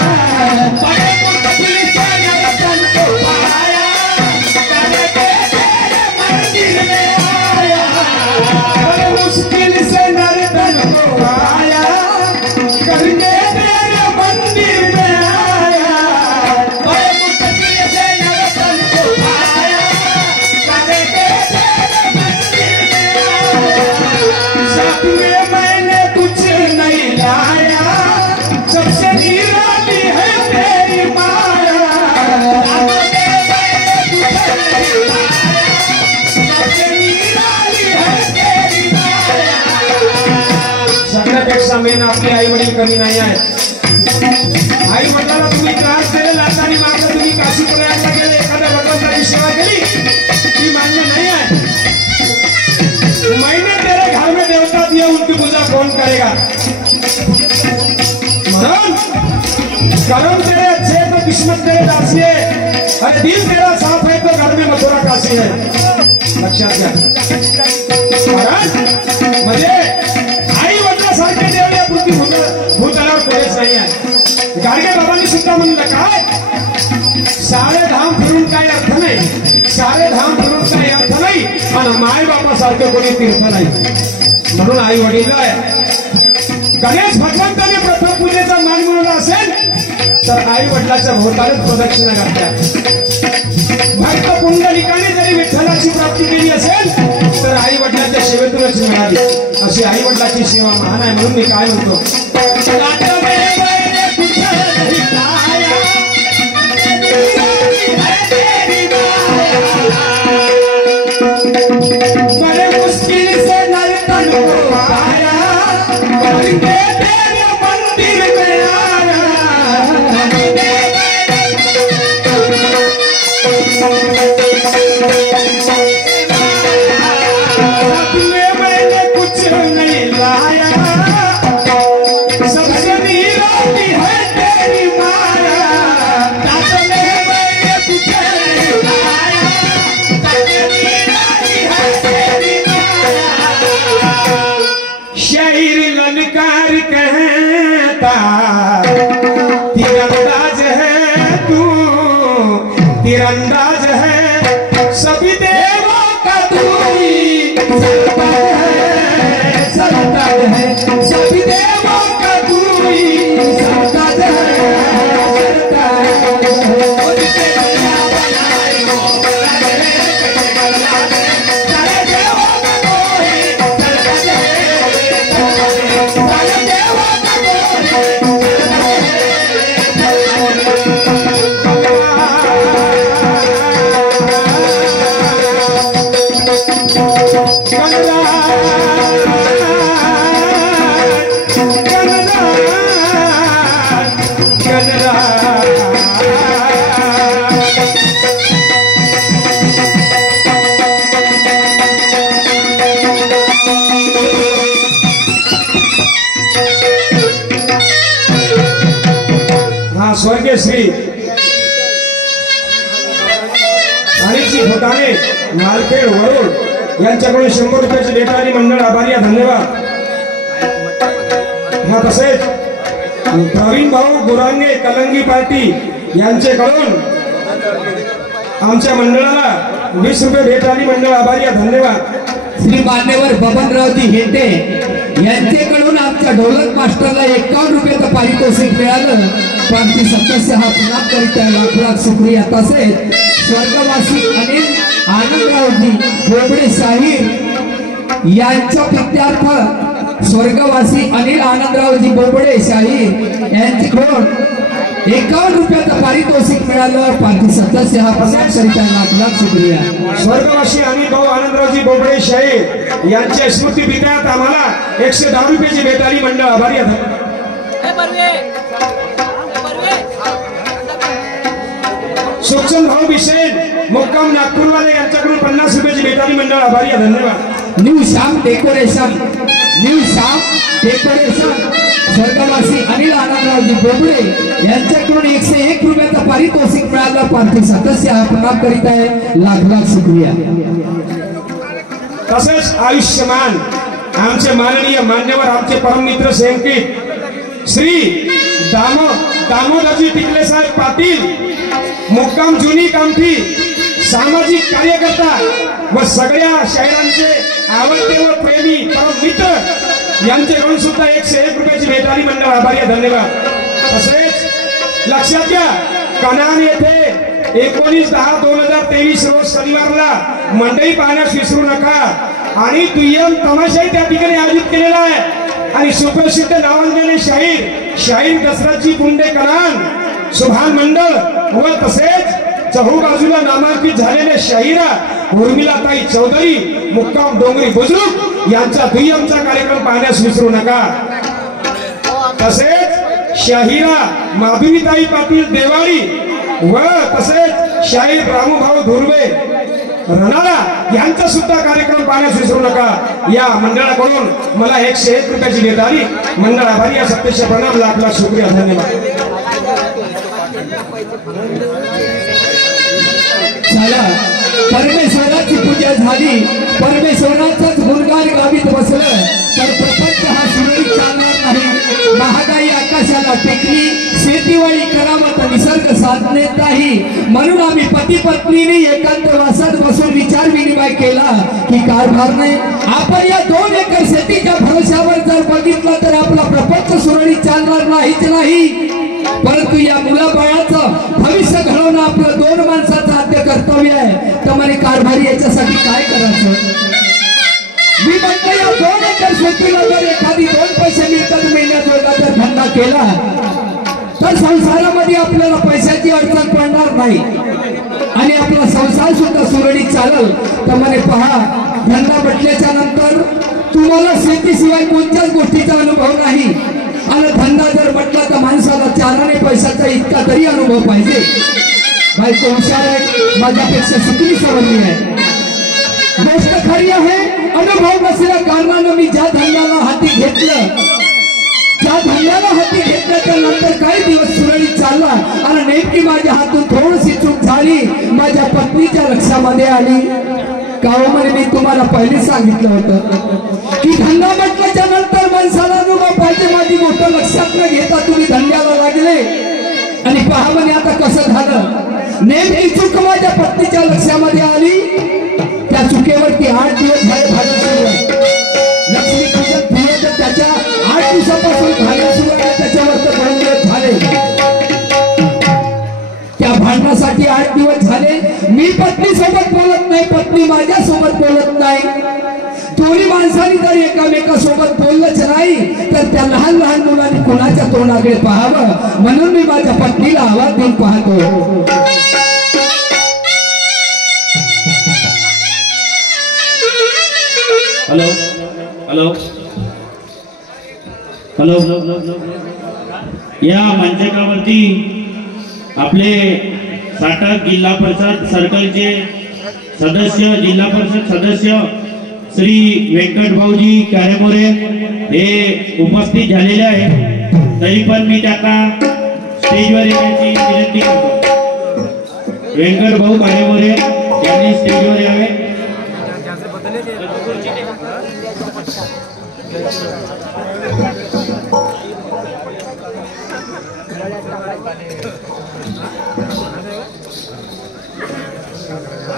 बड़े मुश्किल से नर्तन को पाया करके तेरे मंदिर में आया. बड़े मुश्किल से नर्तन को पाया करके तेरे मंदिर में आया. बड़े मुश्किल से नर्तन को पाया करके तेरे मंदिर में आया. साथ में मैंने कुछ नहीं लाया, सबसे निराली है तेरी माया. साथ में मैंने कुछ नहीं लाया, सबसे निराली है तेरी माया. सगळ्यापेक्षा मेन आपले आई वडील कमी नाही आहेत. आई वडिलांना तुम्ही त्रास दिलेला आता आणि मागं तुम्ही काशी प्रयागला गेले, एखाद्या भगवंताची सेवा केली ती मान्य नाही आहे. मैंने तेरे घर में देवता दिया, उनकी पूजा कौन करेगा. म्हणून कर्म तेरे अच्छे तो किस्मत तेरे दासी है, अरे दिल तेरा साफ है तो घर में मथुरा काशी है. लक्षात घ्या. कारण म्हणजे आई वडिलांसारखे देव या पृथ्वी भूतलावर कोणीच नाही आहे. गाडगे बाबांनी सुद्धा म्हणलं काय, सारे धाम फिरून काही अर्थ नाही, सारे धाम फिरून काही अर्थ नाही, आणि माय बापासारखे कोणी तीर्थ नाही. म्हणून आई वडील गणेश भगवंताने प्रथम पूजेचा मान मिळवला असेल तर आई वडिलाच्या भोवतालच प्रदक्षिणा घातल्या. भक्त पुंडलिकाने जरी विठ्ठलाची प्राप्ती केली असेल तर आई वडिलांच्या सेवेतूनच मिळाली. अशी आई वडिलाची सेवा महान आहे. म्हणून मी काय म्हणतो, बड़े मुश्किल से नर्तन को पाया करके तेरे मंदिर में आया. में मैंने कुछ नहीं लाया, सबसे निराली है तेरी माया. में मैंने कुछ नहीं लाया, सबसे निराली है तेरी माया. शायर ललकार कहता तीरंदाज है तू, तीरंदाज है सभी देवों का तू ही सरताज है, सभी देवों का तू ही सरताज है. स्वर्गीय श्री अनिलजी फटाणे मालखेड वरुड यांच्याकडून 100 रुपयाची भेट आली. मंडळ आभारी आहे, धन्यवाद. हा तसेच प्रवीण भाऊ गुरांगे कलंगी पार्टी यांच्याकडून आमच्या मंडळाला 20 रुपये भेट आली. मंडळ आभारी आहे, धन्यवाद. श्री मान्यवर बबनरावजी हेटे यांच्याकडून आमच्या ढोलक मास्टरला 51 रुपयाचं पारितोषिक मिळालं. प्रांती सदस्य हा पुन्हा करिता लाख लाख शुक्रिया. तसेच स्वर्गवासी अनिल आनंदरावजी बोबडे शाहीर यांच्या प्रित्यार्थ स्वर्गवासी अनिल आनंदरावजी बोबडे शाहीर यांच्याकडून 51 रुपयाचं पारितोषिक मिळालं. प्रांती सदस्य हा पुन्हा करिता लाख लाख शुक्रिया. स्वर्गवासी अनिल भाऊ आनंदरावजी बोबडे शाहीर यांच्या स्मृती विद्यात आम्हाला 110 रुपयाची भेट आली. मंडळ आभारी आहे. सुखचंद भाऊ बिसेन मुक्काम नागपूरवाले यांच्याकडून 50 रुपयाची भेट आली. मंडळ आभारी आहे, धन्यवाद. न्यू श्याम डेकोरेशन स्वर्गवासी अनिल आनंदरावजी बोबडे यांच्याकडून 101 रुपयाचा पारितोषिक मिळाला. पार्टी सदस्य हा प्रणाम करीत आहे. लाख लाख शुक्रिया. तसेच आयुष्यमान आमचे माननीय मान्यवर आमचे परममित्र संकेत श्री दामोदरजी टिकले साहेब पाटील मुक्काम जुनी कामठी सामाजिक कार्यकर्ता व सगळ्या शहरांचे आवडते व प्रेमी परम मित्र यांच्याकडून सुद्धा 101 रुपयाची भेट आली. मंडळ आभारी आहे. धन्यवाद. तसेच लक्षात घ्या कनान येथे 19/10/2023 रोज शनिवारला मंडई पाहण्यास विसरू नका. आणि दुय्यम तमाशाही त्या ठिकाणी आयोजित केलेला आहे. आणि सुप्रसिद्ध नावांजने शाहीर दसराजी पुंडे कनान सुभान मंडळ व तसेच चहूबाजूला नामांकित झालेले शाहिरा उर्मिलाताई चौधरी मुक्काम डोंगरी बुजुर्ग यांचा दुय्यमचा कार्यक्रम पाहण्यास विसरू नका. तसेच शाहिरा माधुरीताई पाटील देवाळी व तसेच शाहीर रामूभाऊ धुर्वे रणाला यांचा सुद्धा कार्यक्रम पाहण्यास विसरू नका. या मंडळाकडून मला 101 रुपयाची भेट आली. मंडळ आभारी. या सत्यस्य प्रणाम. लाख लाख शुक्रिया. धन्यवाद. चला परमेश्वराची पूजा झाली. परमेश्वराचाच गुणगान गावीत बसलं तर प्रपंच हा सुरळीत चालणार नाही. महागाई आकाशाला टेकली. शेतीवाडी करावत निसर्ग साधनेत नाही. म्हणून आम्ही पती पत्नीने एकांतवासात बसून विचार विनिमय केला की कारभार नाही. आपण या 2 एकर शेतीच्या भरोश्यावर जर बघितलं तर आपला प्रपंच सुरळीत चालणार नाहीच नाही. परंतु या मुलाबाळाचं भविष्य घडवणं आपलं 2 माणसाचं आद्य कर्तव्य आहे. तर म्हणे कारभारी याच्यासाठी काय करायचं. मी म्हणतो या 2 एकर शेतीला जर एखादी 2 पैसे मिळतात महिन्यात जर धंदा केला तर संसारामध्ये आपल्याला पैशाची अडचण पडणार नाही आणि आपला संसार सुद्धा सुरळीत चालेल. तर म्हणे पहा धंदा म्हटल्याच्या नंतर तुम्हाला शेतीशिवाय कोणत्याच गोष्टीचा अनुभव नाही. आणि धंदा जर म्हटला तर माणसाला 4 आणे पैशाचा इतका तरी अनुभव पाहिजे. बायको हुशार आहे. माझ्यापेक्षा शिकली सवरली आहे. गोष्ट खरी आहे. अनुभव नसल्या कारणानं मी ज्या धंद्याला हाती घेतलं त्याच्या नंतर काही दिवस सुरळीत चालला आणि नेमकी माझ्या हातून थोडीशी चूक झाली. माझ्या पत्नीच्या लक्षामध्ये आली. गावामध्ये मी तुम्हाला पहिले सांगितलं होतं की धंदा म्हटल्याच्या नंतर माणसाला अनुभव पाहिजे. माझी गोष्ट लक्षात न घेता तुम्ही धंद्याला लागले आणि पहा म्हणे आता कसं झालं. नेमकी चूक माझ्या पत्नीच्या लक्षामध्ये आली. त्या चुकीवरती 8 दिवस झाले भांडण सुरू आहे. लक्ष्मी पूजन दिवस त्याच्या 8 दिवसापासून भांडण सुरू आहे. त्याच्यावर तर भांडण झाले. त्या भांडणासाठी 8 दिवस झाले. मी पत्नी सोबत बोलत नाही. पत्नी माझ्या सोबत बोलत नाही. दोन्ही माणसांनी जर एकामेकासोबत बोललंच नाही तर त्या लहान लहान मुलांनी कोणाच्या तोंडाकडे पाहावं. म्हणून मी माझ्या पत्नीला आवाज देऊन पाहतो. Hello hello hello. या मंचकावरती आपले साटक जिल्हा परिषद सर्कलचे सदस्य जिल्हा परिषद सदस्य श्री वेंकट भाऊजी कारेमोरे हे उपस्थित झालेले आहे. तरी पण मी त्यांना स्टेजवर येण्याची विनंती करतो. वेंकट भाऊ कारेमोरे यांनी स्टेजवर यावे.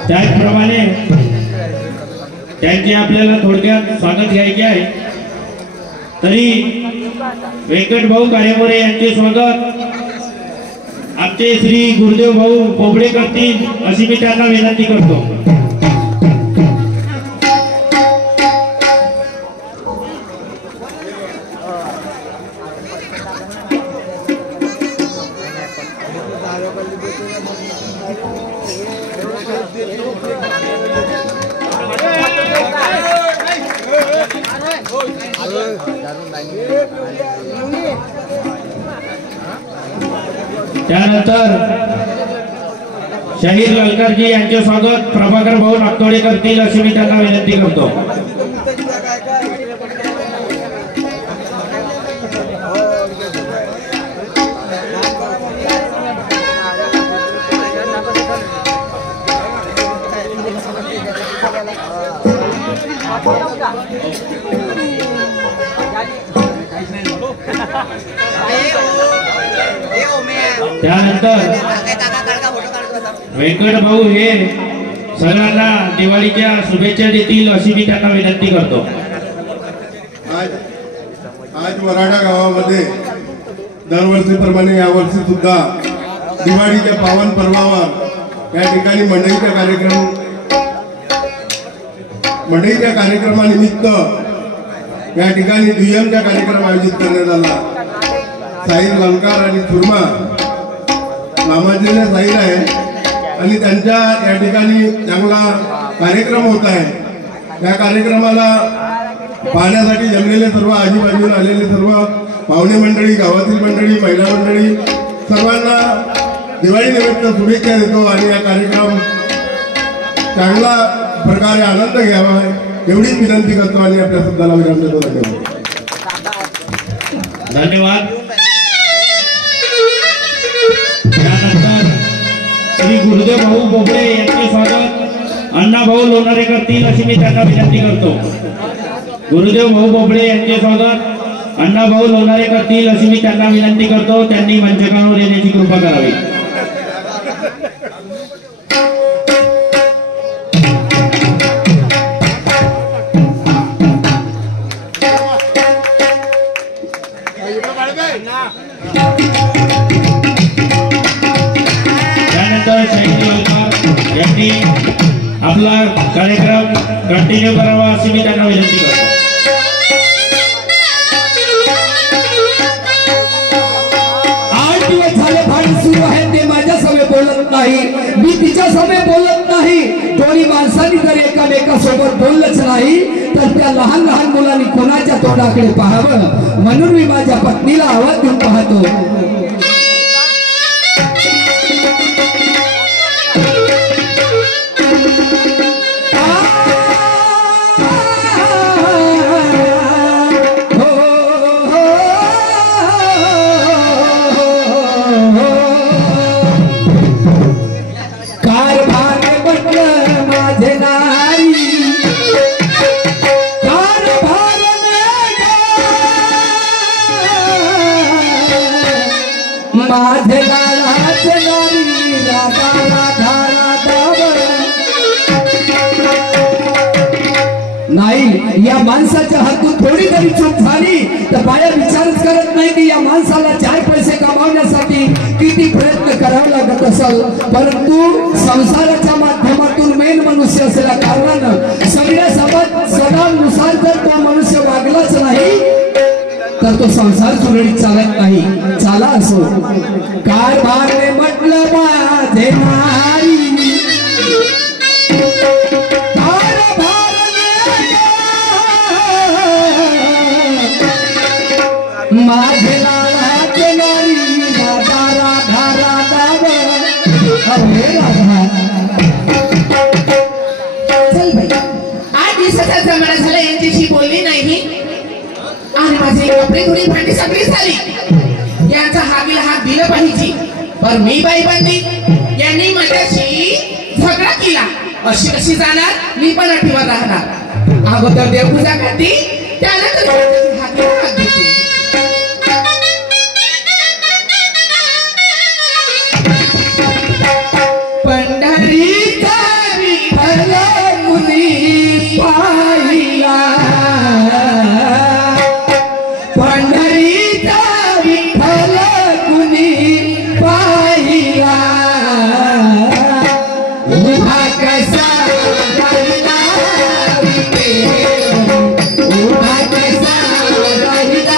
त्याचप्रमाणे त्यांचे आपल्याला थोडक्यात स्वागत घ्यायचे आहे. तरी वेंकट भाऊ कारेमोरे यांचे स्वागत आमचे श्री गुरुदेव भाऊ बोबडे करतील अशी मी त्यांना विनंती करतो. त्यानंतर शाहीर ललकरजी यांचे स्वागत प्रभाकर भाऊ नागतोडे करतील अशी मी त्यांना विनंती करतो. त्यानंतर व्यंकट भाऊ हे सगळ्यांना दिवाळीच्या शुभेच्छा देतील अशी मी त्यांना विनंती करतो. आज वराडा गावामध्ये दरवर्षीप्रमाणे यावर्षी सुद्धा दिवाळीच्या पावन पर्वावर या ठिकाणी मंडईच्या कार्यक्रमानिमित्त या ठिकाणी दुय्यमचा कार्यक्रम आयोजित करण्यात आला. साहिल लंकार आणि सुरमा नामाजलेल्या साहिल आहे आणि त्यांच्या या ठिकाणी चांगला कार्यक्रम होत आहे. या कार्यक्रमाला पाहण्यासाठी जमलेले सर्व आजूबाजूला आलेले सर्व पाहुणे मंडळी, गावातील मंडळी, महिला मंडळी सर्वांना दिवाळी निमित्त शुभेच्छा देतो आणि हा कार्यक्रम चांगला प्रकारे आनंद घ्यावा एवढीच विनंती करतो आणि आपल्या शब्दाला विराम देतो. धन्यवाद. त्यानंतर श्री गुरुदेव भाऊ बोबडे यांचे स्वागत अण्णा भाऊ लोणारे करतील अशी मी त्यांना विनंती करतो. गुरुदेव भाऊ बोबडे यांचे स्वागत अण्णा भाऊ लोणारे करतील अशी मी त्यांना विनंती करतो. त्यांनी मंचकावर येण्याची कृपा करावी. त्यानंतर शहीद लोकार यांनी आपला कार्यक्रम कंटिन्यू करावा अशी मी त्यांना विनंती करतो. 8 दिवस झाले भांडण सुरू आहे ते माझ्या समोर बोलत नाही, मी तिच्या समोर बोलत नाही. दोन्ही माणसांनी जर एकामेकासोबत बोललंच नाही तर त्या लहान लहान मुलांनी कोणाच्या तोंडाकडे पाहावं. म्हणून मी माझ्या पत्नीला आवाज देऊन पाहतो. नाही, या माणसाच्या हातून थोडी तरी चूक झाली तर बाया विचारच करत नाही की या माणसाला 4 पैसे कमावण्यासाठी किती प्रयत्न करावे लागत असेल. परंतु संसाराच्या माध्यमातून मेन मनुष्य असलेल्या कारणानं सगळ्या सदानुसार जर तो मनुष्य वागलाच नाही तर तो संसार सुरळीत चालत नाही. चाला असो कारभार म्हटलं माझे नारी माझे लाडाचे नारी राधा राधा राधा अरे राधा. चल बाई, 8 दिवसाचा जमाना झाला यांच्याशी बोलली नाही आणि माझे कपडे धुणी भांडी सगळी झाली. यांचा हागीला हात दिलं पाहिजे. पण मी बाई बंदी यांनी माझ्याशी झगडा केला. अशी कशी जाणार? मी पण अटीवर राहणार. अगोदर देवपूजा करते त्यानंतर हागीला हात देते. पंढरीचा विठ्ठल मुनी पाहिला, पंढरीचा विठ्ठल मुनी पाहिला. उभा कसा राहिला उभा कसा राहिला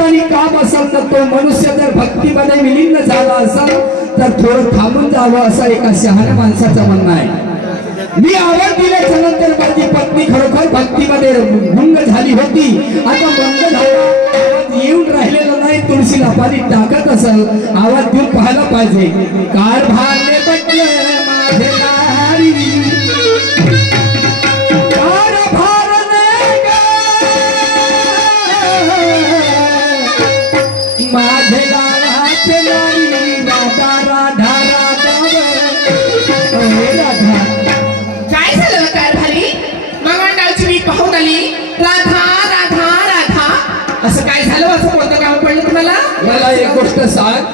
आणि काम असेल तर तो मनुष्य जर भक्तीमध्ये विलीन झाला असेल तर थोडं थांबून जावं असं एका शहाण्या माणसाचं म्हणणं आहे. मी आवाज दिल्याच्या नंतर माझी पत्नी खरोखर भक्तीमध्ये गुंग झाली होती. आता बंद झाला, आवाज येऊन राहिलेला नाही. तुळशीला पाणी टाकत असेल, आवाज देऊन पाहायला पाहिजे. कारभारने म्हटलं माझे नारी, कारभारने माझे लालाचे नारी, राधा राधा राधा राधा. काय झालं कारभारी? मंगळगावची मी पाहून आली, राधा राधा राधा असं काय झालं? असं कोणतं काम पडलं तुम्हाला? मला एक गोष्ट सांग,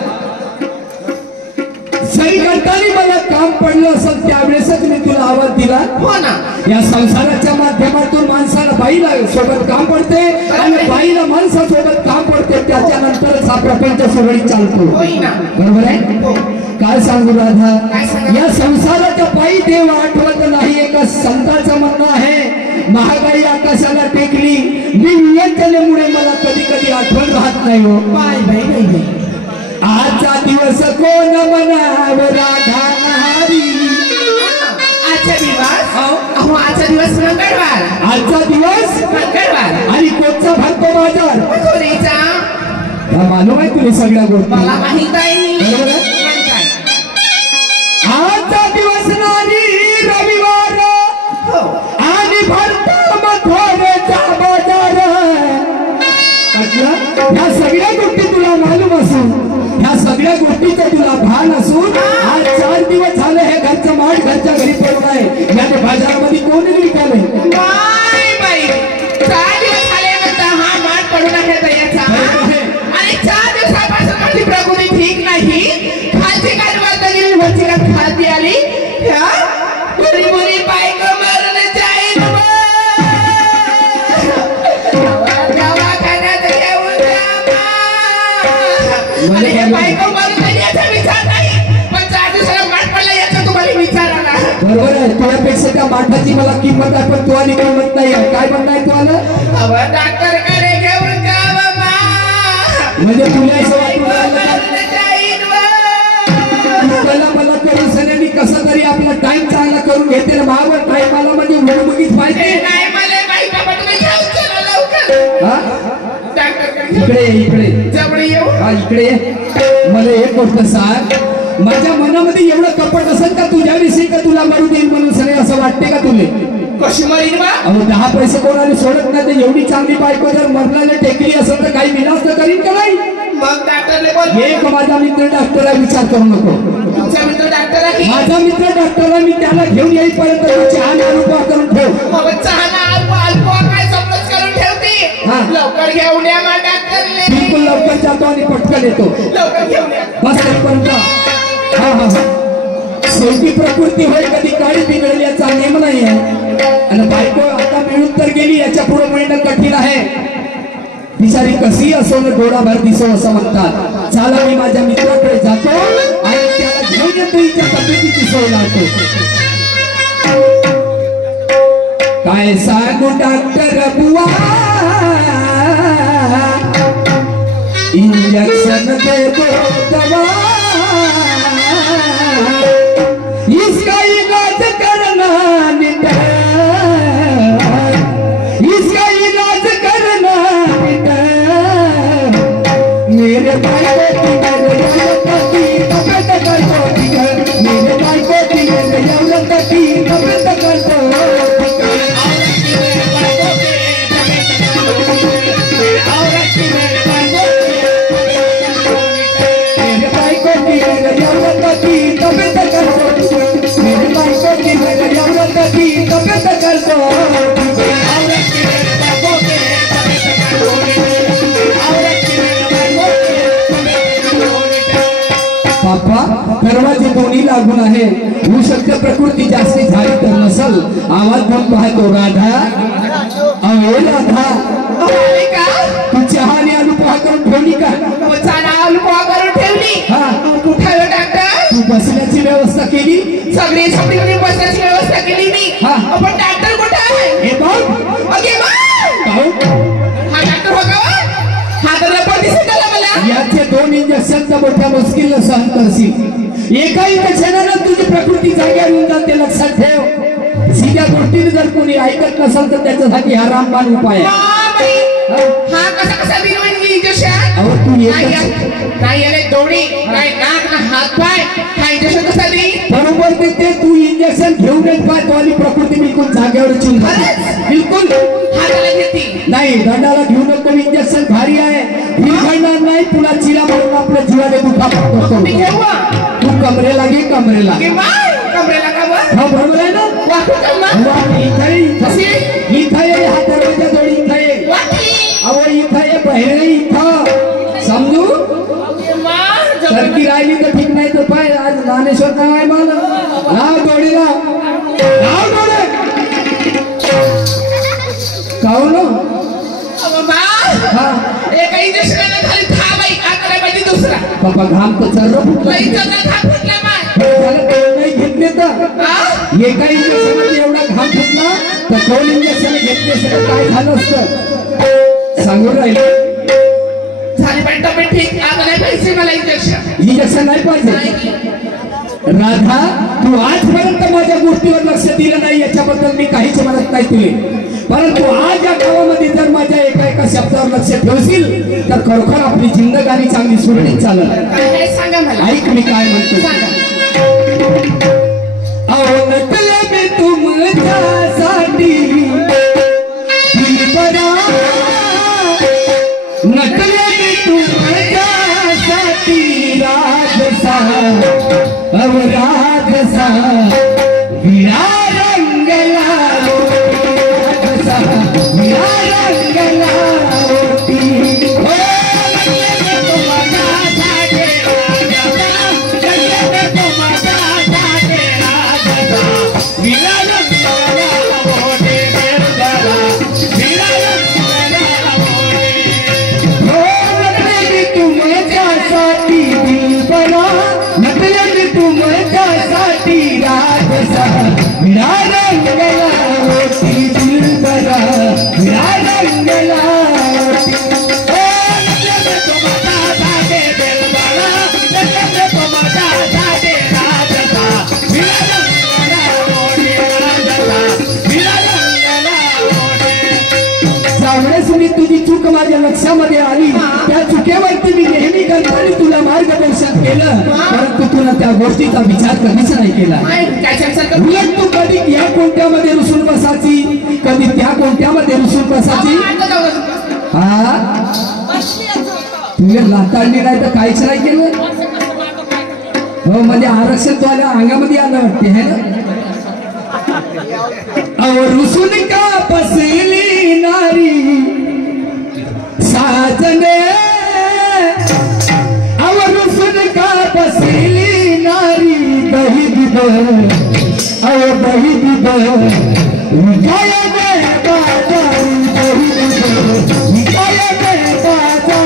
जरी करताना मला काम पडलं असेल त्यावेळेसच मी तुला आवाज दिला. हो ना. या संसाराच्या माध्यमातून माणसाला बाईला सोबत काम पडते आणि बाईला माणसासोबत काम पडते. त्याच्यानंतरच हा प्रपंच सुरळीत चालतो. होय ना. बरोबर आहे? हो. काय सांगू राधा, काय सांगा? या संसाराच्या पायी देव आठवत नाही. एका संतांचं म्हणणं आहे, महागाई आकाशाला टेकली, मी विवेचनेमुळे मला कधी कधी आठवण राहत नाही. हो बाय बाय बाय बाय. आजचा दिवस कोण म्हणाव राधा नारी. आजचा दिवस? अहो आजचा दिवस मंगळवार. आजचा दिवस मंगळवार आणि कोणचा भरतो बाजार? मथुरेचा. मालूम आहे तुला सगळ्या गोष्टी? मला माहित आहे. बरोबर आहे? मग काय? आजचा दिवस नारी रविवार हो. आणि भरतो मथुरेचा बाजार. ह्या सगळ्या गोष्टी तुला मालूम असून, ह्या सगळ्या गोष्टीचं तुला भान असून आज 4 दिवस झाले हे घरचं माठ घरच्या घरी पडून आहे. याने बाजारामध्ये कोणी विकाले? Bye bye. 4 दिवस झाले म्हणता हा माठ पडून आहे दयाचा. आणि 4 दिवसापासून माझी प्रकृती ठीक नाही. खालची काय वाजता गेली, वरची काय खालती आली. ह्या मुली मुली बायक मरण जाईल. दवाखान्यात घेऊन जा. आणि हे बायक मरून जाईल याचा विचार नाही, पण 4 दिवसाला माठ पडला याचा तुम्हाला विचार आला. बरोबर आहे. तुझ्यापेक्षा त्या माठाची मला किंमत आहे, पण तू आणि किंमत नाही आहे. काय म्हणणं आहे तुला? अहो डॉक्टरकडे घेऊन जा बाबा. म्हणजे तुला असं वाटू लागलं मरण जाईल व. पहिला मला करून सगळ्यांनी कसं तरी आपला टाइम चांगला करून घेते ना भावा. टाइमाला म्हणजे उडमुगीच ते पाहिजे. नाही मला बाई बाबा तुम्ही घेऊन चला लवकर. हा? डॉक्टरकडे इकडे ये, इकडे जवळ येऊ. हा इकडे ये. मला एक गोष्ट सांग, माझ्या मनामध्ये एवढं कपट असेल का तुझ्याविषयी का तुला मरू देईल म्हणून सगळे असं वाटते का तुले? कशी मरीन बा? अहो 10 पैसे कोणाला सोडत नाही. तर एवढी चांगली बायको जर मरणाला टेकली असेल तर काही विलास तर करीन का नाही? मग डॉक्टरने बोल. एक माझा मित्र डॉक्टरला विचार करू नको. तुमचा मित्र डॉक्टर आहे. माझा मित्र डॉक्टरला मी त्याला घेऊन येईपर्यंत त्याची अनुभव करून ठेव. मग चहा अल्पा काय समज करून ठेवते. हा. लवकर घेऊन या मग डॉक्टरने. बिलकुल लवकर जातो आणि पटकन येतो. लवकर घेऊन या. बस तरीपर्यंत. हा हा हा. शेवटी प्रकृती होय कधी काळी बिघडली याचा नेम नाही आहे. आणि बायको आता मिळून तर गेली, याच्या पुढे मिळणं कठीण आहे. बिचारी कशी असो न डोळाभर दिसो असं म्हणतात. चला मी माझ्या मित्राकडे जातो आणि त्याला घेऊन येतो, हिच्या तब्येतीची सोय लावतो. काय सांगू डॉक्टर बुवा, इंजेक्शन दे दो दवा, इसका इलाज करना निडर, इसका इलाज करना निडर, मेरे भाई को मेरे तबियत कर दो बिगड़, मेरे भाई को मेरे तबियत कर दो। पापा दरवाजे दोन्ही लागून आहे. होऊ शकते प्रकृती जास्ती झाली तर नसल. आवाज देऊन पाहतो राधा, अहो राधा, तू चहा आणि आलू पोहा करून ठेवली का? आलू पोहा करून ठेवली. हा. कुठे डॉक्टर? तू बसण्याची व्यवस्था केली? सगळी सगळी बसण्याची व्यवस्था केली मी. हा. पण डॉक्टर कुठे आहे? हे बघ. अगे बा. पाहू. हा डॉक्टर हो का? हा तर पैसे द्याला मला याचे 2 इंजेक्शनचा मोठ्या मुश्किलनं सहन करशील. एका इंजेक्शनानं तुझी प्रकृती जाग्यावर येऊन जाते, लक्षात ठेव. सीध्या गोष्टीने जर कोणी ऐकत नसेल तर त्याच्यासाठी हा रामबाण उपाय आहे. हा कसा दिलं इंजेक्शन? अहो तू एकच नाही याले दोडी काय नाक ना हात पाय हा इंजेक्शन कसा देई? बरोबर ते तू इंजेक्शन घेऊनच पाय, तो आणि प्रकृती बिलकुल जागेवर येऊन जाते. बिलकुल हाताला घेती नाही, दंडाला घेऊ नको. इंजेक्शन भारी आहे, विरघळणार नाही, पुन्हा चिरा मारून आपल्या जीवाला दुखापत करतो. मी घेऊ तू कमरेला घे, कमरेला. कमरेला का वर हो बरोबर आहे ना. वाकू कम्मा इथं ये, हा दरवाजा जोडी इथं ये. वाकी अहो इथं ये, बाहेर नाही इथं. समजू सरकी राहिली तर ठीक नाही तर पाय. आज ज्ञानेश्वर नाव आहे मला. लाव जोडीला, लाव जोडे. काऊन हा एका इंजेक्शनाने खाली था बाई आता नाही पाहिजे दुसरा. बाबा घाम तर सर्व फुटला. बाईचा था फुटला माय झालं तर नाही घेतले तर एका इंजेक्शनात एवढा घाम फुटला तर 2 इंजेक्शन घेतले सगळं काय झालं असतं सांगून राहिले. झाली पण तब्येत ठीक आता नाही पाहिजे मला इंजेक्शन नाही पाहिजे. राधा तू आजपर्यंत माझ्या गोष्टीवर लक्ष दिलं नाही, याच्याबद्दल मी काहीच म्हणत नाही तुले. परंतु आज या गावामध्ये जर माझ्या एका शब्दावर लक्ष ठेवशील तर खरोखर आपली जिंदगानी चांगली सुरळीत चालत. काय सांगा मला? ऐक मी काय म्हणतो. सांगा. अहो नकले मी तुमच्यासाठी दिलबरा, नकले मी तुमच्यासाठी राजसा, अव राजसा विरा रंगला राजसा, विरा रंगला होती. तुझी चूक माझ्या लक्षामध्ये आली, त्या चुकीवरती मी नेहमी करताना तुला मार्गदर्शन केलं, परंतु तुला त्या गोष्टीचा विचार कधीच नाही केला. उलट तू कधी या कोणत्यामध्ये रुसून बसायची, कधी त्या कोणत्यामध्ये रुसून बसायची. हा तुझ्या लाताडली नाही तर काहीच नाही केलं. हो म्हणजे आरक्षण तुझ्या अंगामध्ये आलं वाटते है ना. अहो रुसून का बसली नारी साजने, अव रुसून का बसली नारी दही दिद, अव दही दिद विकाय में बाजारी, दही दिद विकाय में बाजारी.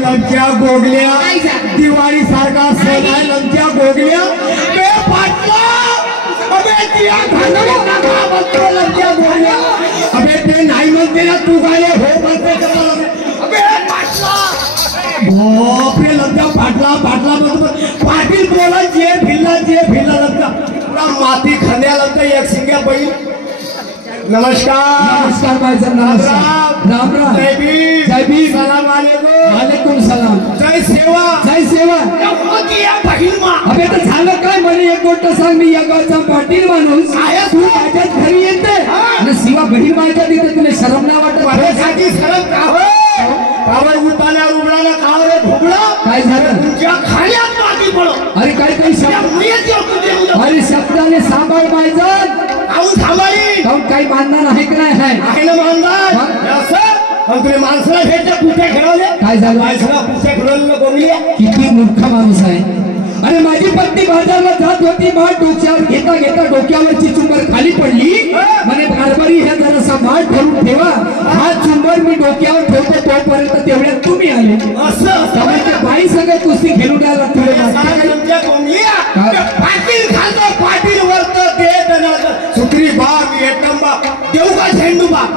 लंच्या गोगल्या दिवाळी सारखा सण आहे. लंच्या गोगल्या लंच्या गोगल्या अबे ते नाही म्हणते ना तू काय हो म्हणते बापरे. लंच्या पाटला पाटला म्हणतो पाटील बोला जे भिल्ला लंचा माती खाण्या लंचा एक सिंग्या बैल. नमस्कार नमस्कार भाई साहब, नमस्कार. राम राम. जय भीम. जय भीम. सलाम वालेकुम. वालेकुम सलाम. जय सेवा. जय सेवा. अबे तर झालं काय, मला एक गोष्ट सांग. मी या गावचा पाटील माणूस आहे, तू माझ्याच घरी येते आणि शिवा बहीण माझ्या तिथे तुला शरम नाही वाटत? शरम का हो बाबा उताण्यावर उघडायला काळावर ढोबळं काय झालं तुमच्या खाण्यात माती पडो अरे काय काही शब्द अरे शब्दाने सांभाळ पाहिजे काहून थांबाली काहून काही मानणार आहे की नाही आहे ना मानदार असं पण तुम्ही माणसाला भेटल्या कुठे खेळवले काय झालं माणसाला कुठे खेळवलं बोंगली किती मूर्ख माणूस आहे अरे माझी पत्नी बाजारला जात होती माठ डोक्यावर घेता घेता डोक्यावरची चुंबर खाली पडली म्हणे कारभारी ह्या जरासा माठ धरून ठेवा हा चुंबर मी डोक्यावर ठेवतो तोपर्यंत तेवढ्यात तुम्ही आले असं त्यामुळे बाई सगळं कुस्ती खेळून आला तुमच्या बोंगल्या पाटील खातो पाटील वरत देत सुत्री बाग एकंबा देऊ का झेंडू बाग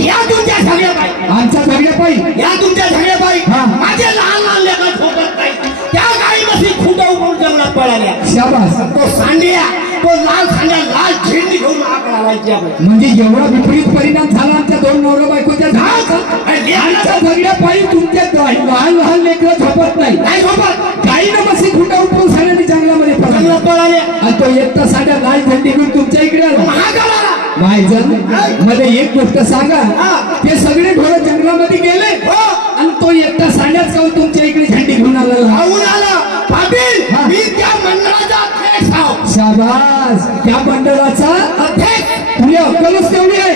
या तुमच्या सगळ्या बाई आमच्या सगळ्या पायी या तुमच्या सगळ्या बाई माझे लहान लहान लेखा ठोकत नाही त्या गाई मशी खुटा उभून जंगलात पळाल्या शाबास तो सांड्या तो लाल सांड्या लाल झेंडी घेऊन आकडा लावायची आपण म्हणजे एवढा विपरीत परिणाम झाला आमच्या दोन नवरा बायकोच्या आमच्या सगळ्या पायी तुमच्या लहान लहान लेकरं झोपत नाही काय झोपत गाईनं मशी खुटा उठून साड्याने जंगलामध्ये जंगलात पळाल्या आणि तो एकटा साड्या लाल झेंडी घेऊन तुमच्या इकडे आला महागाला भाईजन मध्ये एक गोष्ट सांगा ते सगळे ढोरं जंगलामध्ये गेले आणि तो एकटा साड्याच काऊन तुमच्या इकडे झेंडी घेऊन आला धावून आला पाटील मी त्या मंडळाचा अध्यक्ष आहो शाबास त्या मंडळाचा अध्यक्ष तुझी अक्कलच तेवढी आहे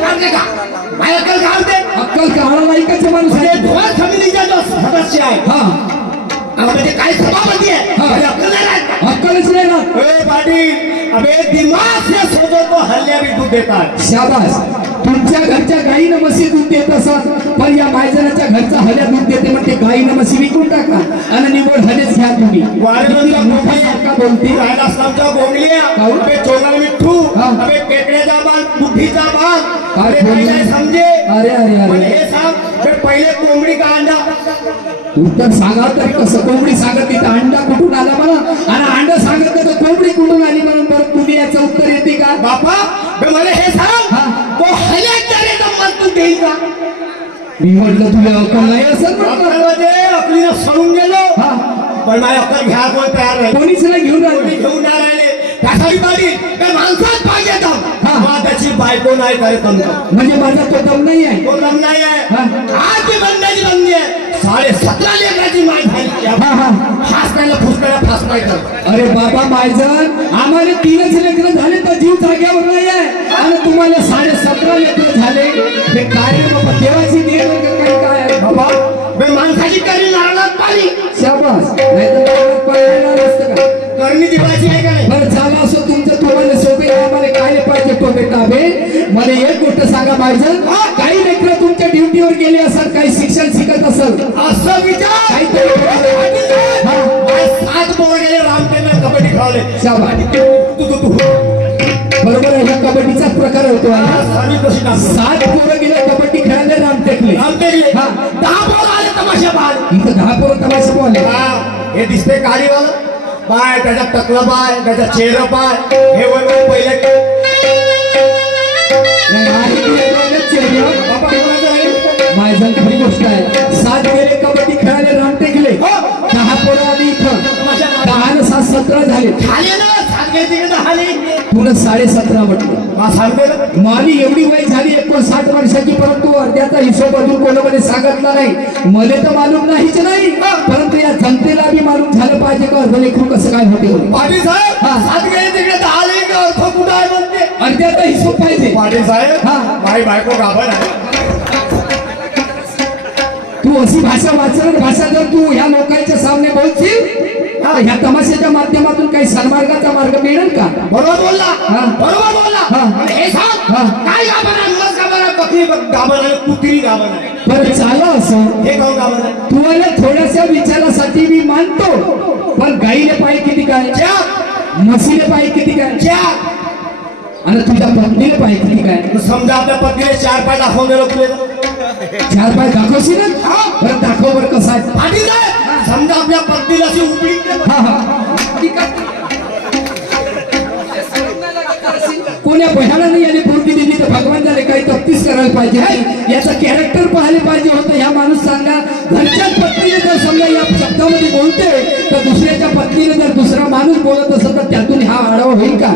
माझ्या अक्कल घालते अक्कल काढा ऐकायचं माणूस आहे ढोल समितीचा जो सदस्य आहे हा म्हणजे काय सभापती आहे माझी अक्कल नाही राहत. अक्कलच नाही ना ए पाटील अबे दिमाग से सोचो तो हल्ल्या भी दूध देतात शाबास तुमच्या घरच्या गाईनं म्हशी दूध देत असाल पण या मायजनाच्या घरचा हल्या दूध देते म्हणजे गाईनं म्हशी विकून टाका आणि निवड हलेच घ्या तुम्ही मोठा बोलते राजस्थानच्या बोंगल्या अबे चोंगल मिठ्ठू अबे केकड्याचा बाल बुद्धीचा बाल अरे काय समजे अरे अरे अरे हे सांग पहिले कोंबडी का अंडा उत्तर सांगा तरी कसं कोंबडी सांगत तिथं अंडा कुठून आला मला आणि अंडा सांगत तर कोंबडी कुठून आली म्हणून परत तुम्ही याचं उत्तर येते का बापा मला हे सांग तो हल्याच्या मत तू देईल का मी म्हटलं तुला अक्कल नाही असं अकलीला सळून गेलो पण माझी अक्कल घ्या कोण तयार नाही कोणीच नाही घेऊन राहिले घेऊन नाही राहिले त्यासाठी पाटील त्या माणसात पाहिजे दम त्याची बायको नाही काय दम म्हणजे माझा तो दम नाही आहे तो दम नाही आहे आज ती बंदाची बंदी आहे 17.5 लेकराची माय झाली हासण्याला फुसण्याला फास नाही करत अरे बाबा मायजन आम्हाला 3च लेकरं झाले तर जीव जाग्यावर नाही आहे आणि तुम्हाला 17.5 लेकरं झाले हे काय रे बाबा देवाची देण काय काय आहे बाबा बे माणसाची करी नारळात पाणी शाबास नाही तर नारळात पाणी येणार असतं का करणी दिवाची आहे का नाही बरं झालं असं तुमचं तुम्हाला सोबत आम्हाला काय पाहिजे टोपे ताबे मला एक गोष्ट सांगा मायजन काही लेकरं तुमच्या ड्युटीवर गेले असाल काही शिक्षण शिकत असेल असं विचार काहीतरी 7 पोरं गेले रामटेकला कबड्डी खेळले बरोबर आहे हा कबड्डीचाच प्रकार होतो 7 पोरं गेले कबड्डी खेळायला रामटेकले 10 पोरं आले तमाशा पाहायला इथं 10 पोरं तमाशा पाहिले हे दिसते काळीवाला पाय त्याचा टकला पाय त्याचा चेहरा पाय हे वय पहिले माझं खरी गोष्ट आहे 7 गेले कबड्डी खेळायला रामटेकले 10 पोरं आली इथं 10 7 17 झाले झाले ना तुला 17.5 म्हटलं माझी एवढी वय झाली 59 वर्षाची परंतु अर्ध्याचा हिशोब अजून कोणामध्ये सांगितला नाही मला तर मालूम नाहीच नाही परंतु या जनतेला बी मालूम झालं पाहिजे का अर्धलेखरू कसं काय होते पाटील साहेब 7 गेले तिकडे 10 लेकर अर्थ कुठं आहे म्हणते अर्ध्याचा हिशोब पाहिजे पाटील साहेब माझी बायको गाभण आहे तू अशी भाषा वाचन भाषा जर तू ह्या लोकांच्या सामने बोलशील ह्या तमाशाच्या माध्यमातून काही सन्मार्गाचा मार्ग मिळेल का बरोबर बोलला हे सांग काय गाभण आहे मग गाभण आहे बकरी गाभण आहे कुत्री गाभण आहे बरं चाला असं हे गाव गाभण आहे तुम्हाला थोड्याशा विचारासाठी मी मानतो पण गाईले पाय किती काय म्हशीले पाय किती काय आणि तुझ्या पत्नीले पाय किती काय समजा आपल्या पत्नीने 4 पाय दाखवून दिलं तुले 4 पाय दाखवशील ना बरं दाखव बरं कसं आहे पाटील समजा आपल्या पत्नीला अशी उपडी कोण्या बहिणाला नाही याने पूर्ती दिली तर भगवान झाले काही तप्तीस करायला पाहिजे याचा कॅरेक्टर पाहायला पाहिजे होतं ह्या माणूस सांगा घरच्याच पत्नीने जर समजा या शब्दामध्ये बोलते तर दुसऱ्याच्या पत्नीने जर दुसरा माणूस बोलत असेल तर त्यातून हा आढावा होईल का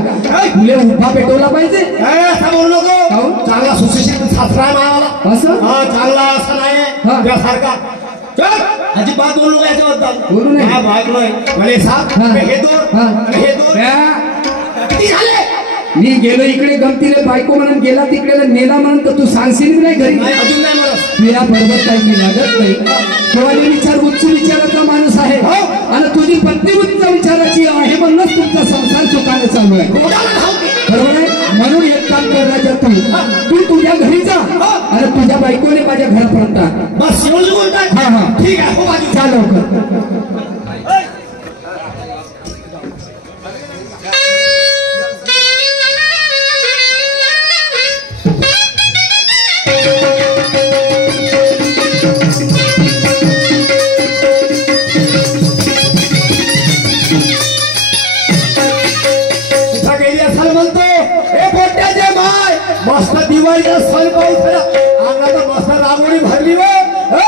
तुले उभा पेटवला पाहिजे असं बोलू नको चांगला सुशिक्षित सासरा आहे मला असं चांगला असं नाही हा. त्यासारखा चल अजिबात बोलू नका याच्याबद्दल. बोलू नये. हा, भागलोय मला साप हा. हे दोन हा. आणि हे दोन त्या, किती झाले? मी गेलो इकडे गमतीले बायको म्हणून गेला तिकडे नेला म्हणून तर तू सांगशील नाही घरी नाही अजून नाही म्हणत. तुला बरोबर काही मी लागत नाही तेव्हा मी उच्च विचाराचा माणूस आहे आणि तुझी पत्नी उच्च विचाराची आहे म्हणूनच तुमचा संसार सुखाने चालू आहे कोणाला धावते? बरोबर आहे म्हणून एक काम कर राजा तू तुझ्या घरी जा आणि तुझ्या बायकोने माझ्या घरापर्यंत आण. बस एवढं बोलताय? हा, हा. ठीक आहे हो बाजू. जा लवकर. इथं गेली असाल म्हणतो हे पोट्याचे माय मस्त दिवाळीचा सण पाऊस झाला अंगाला मस्त रांगोळी भरली हो. हे!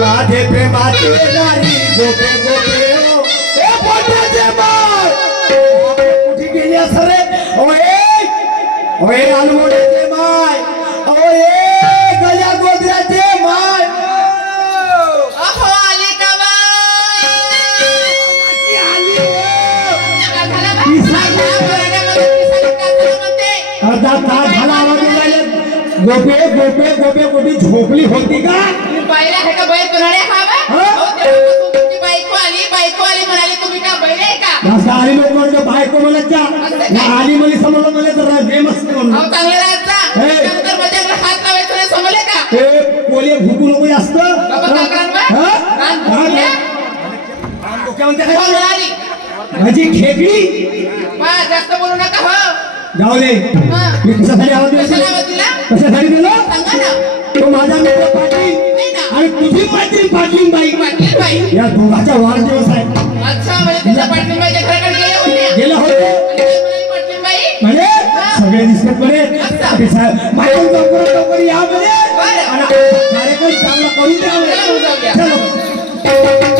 माझे प्रेमाचे नारी गोपे गोपे हो. हे पोट्याचे माय कुठे गेली असं रे? ओये ओये अलमोड्याचे माय ओये गल्या गोदऱ्याचे माय अहो आली का बाई? आली हो. काय झालं बाई? काय झालं? बोराड्यामध्ये पिसाली काय झालं म्हणते? अर्धा तास झाला आवाज येऊन राहिले. गोपे गोपे गोपे गोपी झोपली होती का? तुम्ही बाईला आहे का बाई कोणाला खावा? हा? हो तेव्हापासून तुमची बायको आली म्हणाली तुम्ही का बाई आहे का? जास्त आली लोक म्हणजे बायको म्हणत जा. आली म्हणजे समजलं म्हणजे तर प्रेम असते म्हणून. अहो चांगले राहत जा. हे. नंतर मध्ये आपला हात लावायचं नाही समजले का? ते कोले भुकू नको जास्त. बाबा काय करणार हा? बा? कान भुकल्या? डोक्या म्हणते हो काय? म्हणाली. माझी खेकडी बा जास्त बोलू नका हो. जाऊ दे. हा. मी कशासाठी आवाज कशाला दिला? आवाज दिला? कशासाठी दिला? सांगा ना. तो माझा मित्र पाटील नाही ना. आणि तुझी मैत्रीण पाटील बाई पाटील बाई. या दोघांचा वाढदिवस आहे. अच्छा म्हणजे तुझ्या पाटीलबाईच्या घराकडे गेले होते. गेला होते आणि काय म्हणाली पाटीलबाई? म्हणजे सगळे दिसतात म्हणे अच्छा. ते साहेब बाहेर लवकर या म्हणे बरं. आणि कार्यक्रम चांगला करून द्या म्हणे. चला, जाऊया. चलो.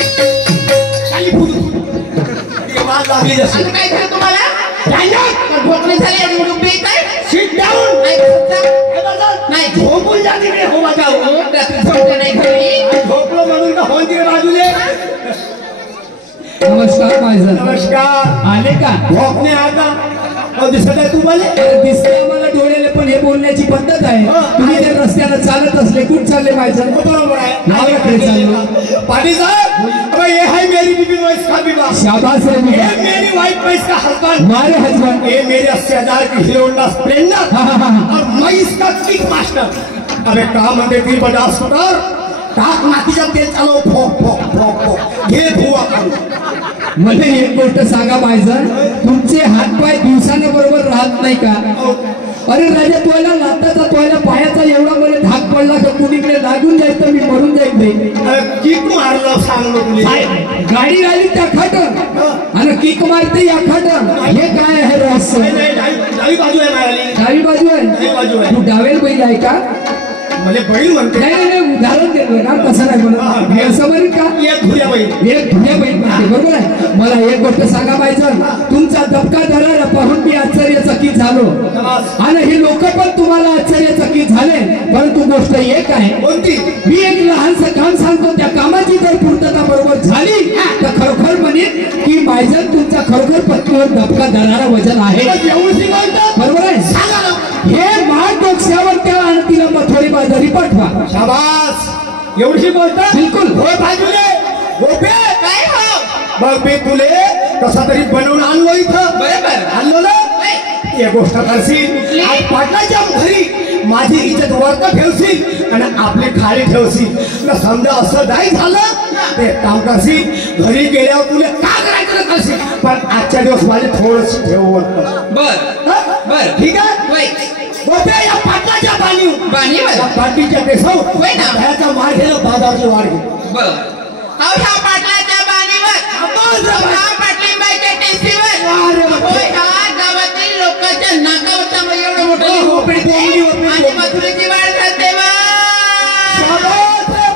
खाली फुटू. ठीक आहे, वाद लागली जशी. आता काय झालं तुम्हाला? Stand up. पण भोकणी झाली आणि मुलगी उभी आहे? Sit down. नाही बसता? हे बघा. नाही. झोपून जा तिकडे हो माझ्या. हो, रात्री झोपलं नाही घरी. झोपलो म्हणून का फोन तिकडे बाजूले. नमस्कार माझं नमस्कार. आले का झोपणे आता दिसत आहे तुम्हाला? अरे दिसते आम्हाला डोळ्याला पण हे बोलण्याची पद्धत आहे तुम्ही त्या रस्त्याला चालत असले कुठं चालले माझं बरोबर आहे. गावाकडे चाललो पाटील साहब अब ये है मेरी बीबी वाइफ का विवाह. शाबाश रे ये मुलगा. मेरी वाइफ का इसका हस्बैंड. मारे हजबंड ये मेरे 80,000 की हीरो होंडा स्प्लेंडर हाँ, हाँ, हाँ. और मैं इसका किक मास्टर. अबे काम म्हणते ती बजा स्कूटर टाक नाकीच्या तेल चालव फोक फोक फोक फोक घे धुवा काढू. मला एक गोष्ट सांगा माझं तुमचे हातपाय दिवसाने बरोबर राहत नाही का अरे राजा तुला लाताचा तुला पायाचा एवढा मला धाक पडला तर कुणीकडे लागून जाईल तर मी मरून जाईल नाही अरे किक मारलं सांगलो तुला. गाडी राहिली त्या खाट आणि किक मारते या खाट हे काय आहे रहस्य नाही, नाही, डावी बाजू आहे माझ्याली. डावी बाजू डावी बाजू आहे आहे. तू डावेल बैल आहे का मला बैल म्हणते. नाही नाही नाही, उदाहरण देतोय ना तसं नाही म्हणत हे असं बरं का एक धुऱ्या बैल. एक धुण्या बैल म्हणते बरोबर आहे मला एक गोष्ट सांगा पाहिजे तुमचा दबका दरारा पाहून मी आश्चर्यचकित झालो आणि हे लोक पण तुम्हाला आश्चर्यचकित झाले परंतु गोष्ट एक आहे कोणती? मी एक लहानसं काम सांगतो त्या कामाची जर पूर्तता बरोबर झाली तर खरोखर म्हणेन की माझ्या तुमचा खरोखर पत्नीवर दबका दरारा वजन आहे एवढी बोलतात बरोबर आहे सांगा ना. हे माळ डोक्यावर त्या आणि तिला मथोडी बाजारी पाठवा शाबास. एवढी बोलतात बिलकुल. हो बाजूले गोपे काय हो? बघ मी तुले कसा तरी बनवून आणलो इथं. बरोबर. आणलो ना. नाही. एक गोष्ट करशील आज पाटलाच्या घरी माझी इज्जत वरत ठेवशील आणि आपली खाली ठेवशील न समजा असं नाही झालं ते काम करशील घरी गेल्यावर तुला का करायचं करशील पण आजच्या दिवस माझे थोडस ठेव वरत. बर बर ठीक आहे बाई गोपे या पाटलाच्या पाणी बाणीवर त्या पाटीच्या केसाव होय ना. ह्याचा मार गेला बाजारची वाढ घेतली. बर ह्या पाटलाच्या बाणीवर ह्या पाटलीबाईच्या टेसीवर होय ह्या गावातील लोकांच्या नाकावरचा मग एवढं मोठं कोंबडी, कोंबडी, कोंबडी. आणि मथुरेची वाढ करते बा.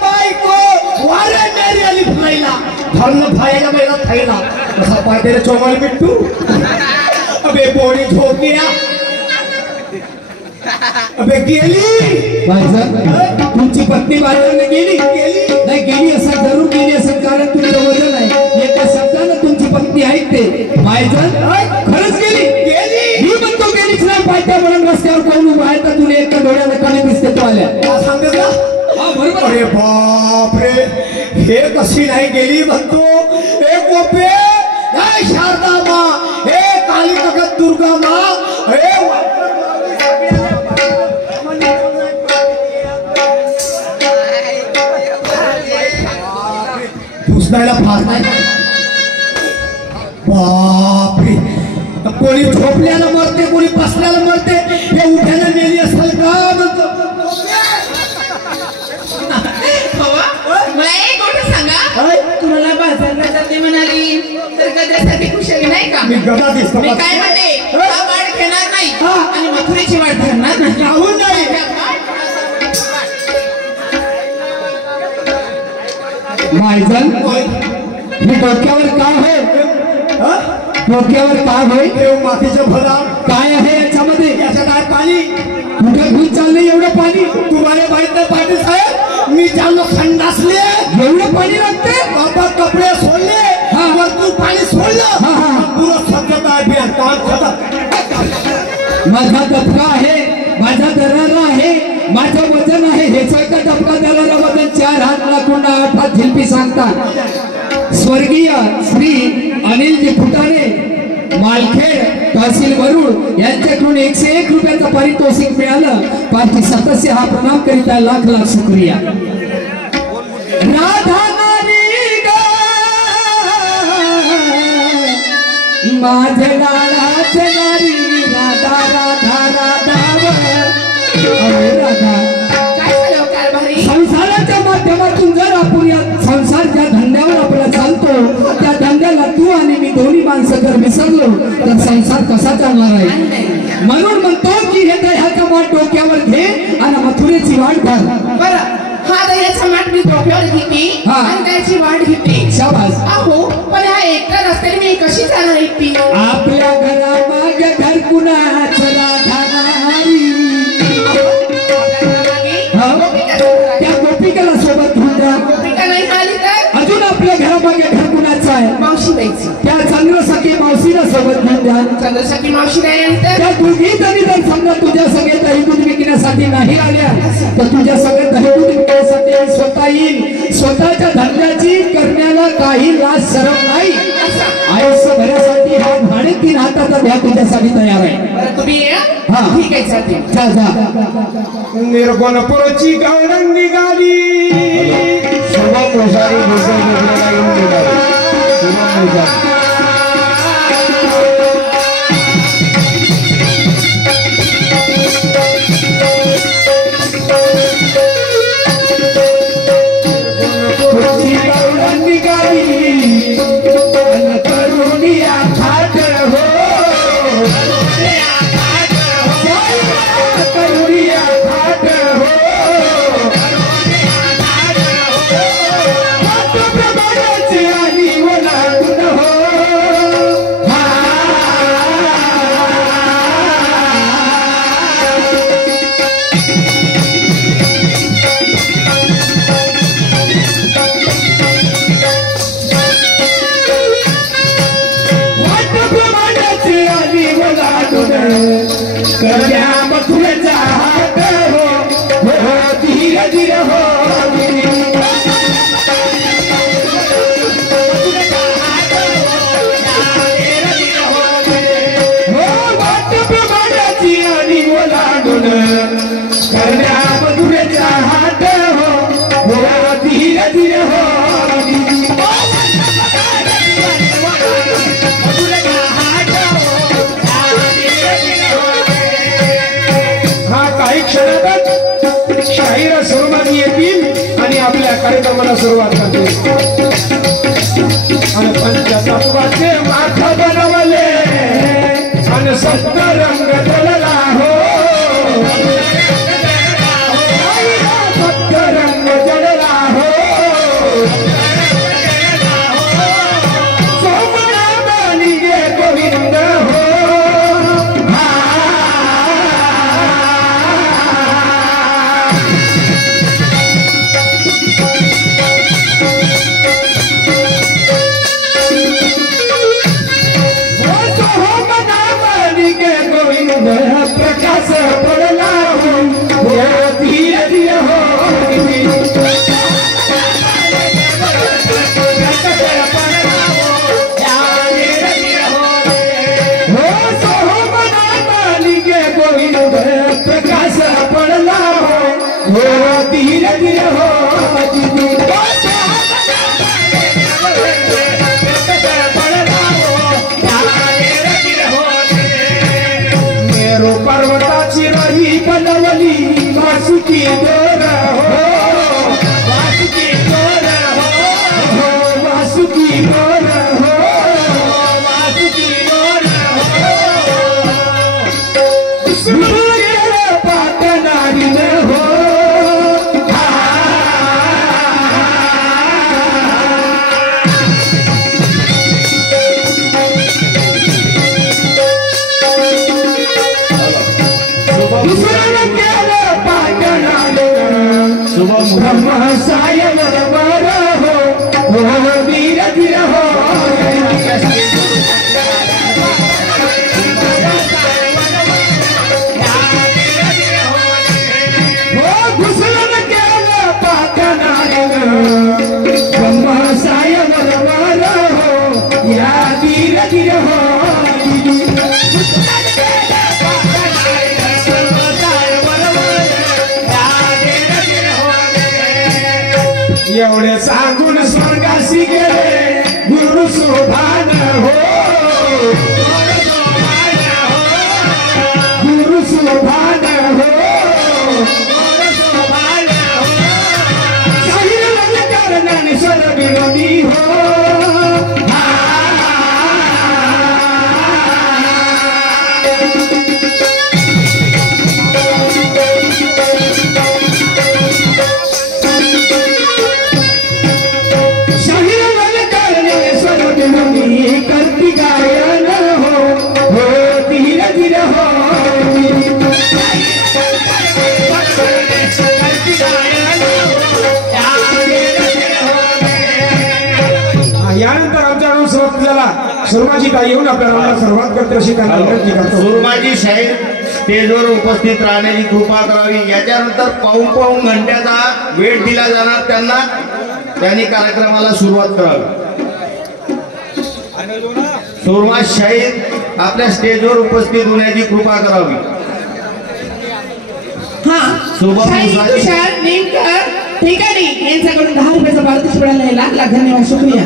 बायको वारे मेरी आली फुलाईला धरण फायला बैला थायला कसा पायतेला चोमल मिट्टू अबे बोडी झोपल्या अबे गेली. तुमची पत्नी बाहेर गेली नाही गेली असं जरूर गेली असं कारण तुमचं वजन आहे एका शब्दानं तुमची पत्नी ऐकते मायजन खरंच गेली मी म्हणतो गेलीच नाही पायथ्या म्हणून रस्त्यावर कोण उभा आहे तर तुला एका डोळ्याला कमी दिसते तो आल्या सांगत ना. बरोबर अरे बाप रे हे कशी नाही गेली म्हणतो. हे गोपे हे शारदा मा हे काली जगत दुर्गा मा हे पुसण्याला फार नाही. बापरे कोणी झोपल्याला मरते कोणी बसल्याला मरते हे उठ्याला नेली असेल का म्हणतो. मला एक गोष्ट सांगा तुम्हाला बाजारला जाते म्हणाली तर गद्यासाठी कुशल नाही का. मी गदा दिसतो मी काय म्हणते हा वाढ घेणार नाही आणि मथुरेची वाढ धरणार नाही. राहून नाही. मायजन हे डोक्यावर काय होय डोक्यावर काय होय देव मातीचं फळार काय आहे याच्यामध्ये याच्यात आहे पाणी. कुठं घेऊन चाललंय एवढं पाणी तुम्हाला माहित नाही पाटील साहेब मी चाललो खंडासले एवढं पाणी लागते बाबा कपडे सोडले हा. वरतून पाणी हा, सोडलं हा. पुरं स्वच्छता अभियान काम खतम. माझा दबका आहे माझा दरारा आहे माझं वजन आहे हेच एका दबका दरारा वजन 4 हात लाखुंडा 8 हात झिलपी सांगतात. स्वर्गीय श्री अनिलजी फुटाणे मालखेड तहसील वरुड यांच्याकडून 101 रुपयाचं पारितोषिक मिळालं. पार्टी सदस्य हा प्रणाम करीत आहे. लाख लाख शुक्रिया. राधा नारी ग माझ्या लाडाच्या नारी राधा राधा राधा राधा. काय झालं कारभारी संसाराच्या माध्यमातून जर आपण या संसार ज्या धंद्यावर आपला चालतो त्या धंद्याला तू आणि मी दोन्ही माणसं जर विसरलो तर संसार कसा चालणार आहे. म्हणून म्हणतो की हे दह्याचा माठ डोक्यावर घे आणि मथुरेची वाट धर. बरं हा दह्याचा माठ मी डोक्यावर घेतली हा. आणि त्याची वाढ घेतली. शाबास. अहो पण हा एकटा रस्त्याने मी कशी जाणार एकटी. आपल्या घरामागे घर कुणाचं राधा नारी हा? त्या गोपिकेला सोबत घेऊन जा. गोपिका नाही आली तर अजून आपल्या घरामागे घर कुणाचं आहे मावशी द्यायची. त्या चंद्रसखी मावशीला सोबत घेऊन जा. चंद्रसाठी मावशी नाही आली तर त्या दोघी जरी जर समजा तुझ्या सगळे दही दूध विकण्यासाठी नाही आल्या तर तुझ्या सगळे दही दूध विकण्यासाठी स्वतः येईल. स्वतःच्या धंद्याची करण्याला काही लाज शरम नाही. आयुष्यभरासाठी हा भाडे 3 हाताचा भ्या तुझ्यासाठी तयार आहे. बरं तुम्ही या हा. ठीक आहे चालते. जा जा. निर्गुणपुरची गवळण निघाली. शुभम पुजारी दुसऱ्या येऊन निघाले. शुभम पुजारी पुरची गवळण निघाली अन करुणिया थाट हो. करुणिया थाट हो. प्रभाची आणि ओलांडून हो. मला सुरुवात करते आणि पंचतत्वाचे माथ बनवले आणि सप्त रंग जळला हो सप्त रंग जळला हो सोमनाथ निगे गोविंद हो प्रकाश पडला हो धीरे धीरे हो गोविंद प्रकाश पडला हो धीरे धीरे हो पर्वताची रही बनवली वासुकी दोर हो वासुकी दोर हो वासुकी दोर हो वासुकी दोर हो पाटणारी हो साय बरोबर हो वीर धीर हो घुसलन केलं पाटणारे साय बरोबर हो या वीर धीर हो एवढे सांगून स्वर्गाशी गेले गुरु शोभान हो गुरु शोभान हो कारणाने स्वर विरोधी हो करती गायन हो धीरे धीरे हो यानंतर आमच्या सुरुवात झाला सुरमाजी ताई येऊन आपल्याला सुरुवात करते अशी त्यांना विनंती करतो. सुरमाजी शाहीर स्टेजवर उपस्थित राहण्याची कृपा करावी. याच्यानंतर पाऊण घंट्याचा वेळ दिला जाणार त्यांनी कार्यक्रमाला सुरुवात करावी. सुरमा शाहीर आपल्या स्टेजवर उपस्थित होण्याची कृपा करावी. ठिकाणी यांच्याकडून 10 रुपयाचा पारितोषिक मिळाला. लाख लाख धन्यवाद शुक्रिया.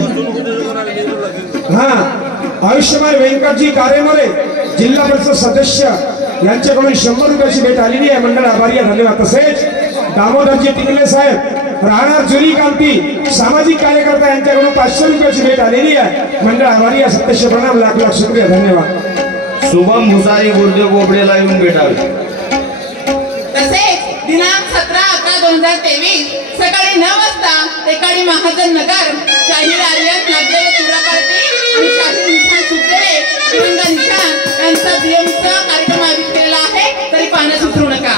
आयुष्यमान व्यंकटजी कारेमोरे जिल्हा परिषद सदस्य यांच्याकडून 100 रुपयाची भेट आलेली आहे. मंडळ आभारी आहे. धन्यवाद. तसेच दामोदरजी टिकले साहेब राहणार जुनी कामती सामाजिक कार्यकर्ता यांच्याकडून 500 रुपयाची भेट आलेली आहे. मंडळ आभारी आहे. सत्य प्रणाम. लाख लाख शुक्रिया. धन्यवाद. शुभम मुसारी गुरुदेव गोबडेला येऊन भेटावे. तसेच दिनांक 17/11/2023 सकाळी 9 वाजता टेकाडी महाजन नगर शाहीर आर्यन नागदेव चुरापार्टी आणि शाहीर निशान सुपदेवे तिरंगा निशान यांचा दिवसचा कार्यक्रम आयोजित केलेला आहे. तरी पाहण्यास विसरू नका.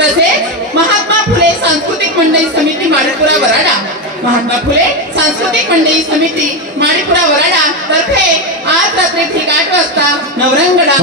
तसेच महात्मा फुले सांस्कृतिक मंडळी समिती माडीपुरा वराडा महात्मा फुले सांस्कृतिक मंडळी समिती माडीपुरा वराडा तर्फे आज रात्री ठीक 8 वाजता नवरंगडा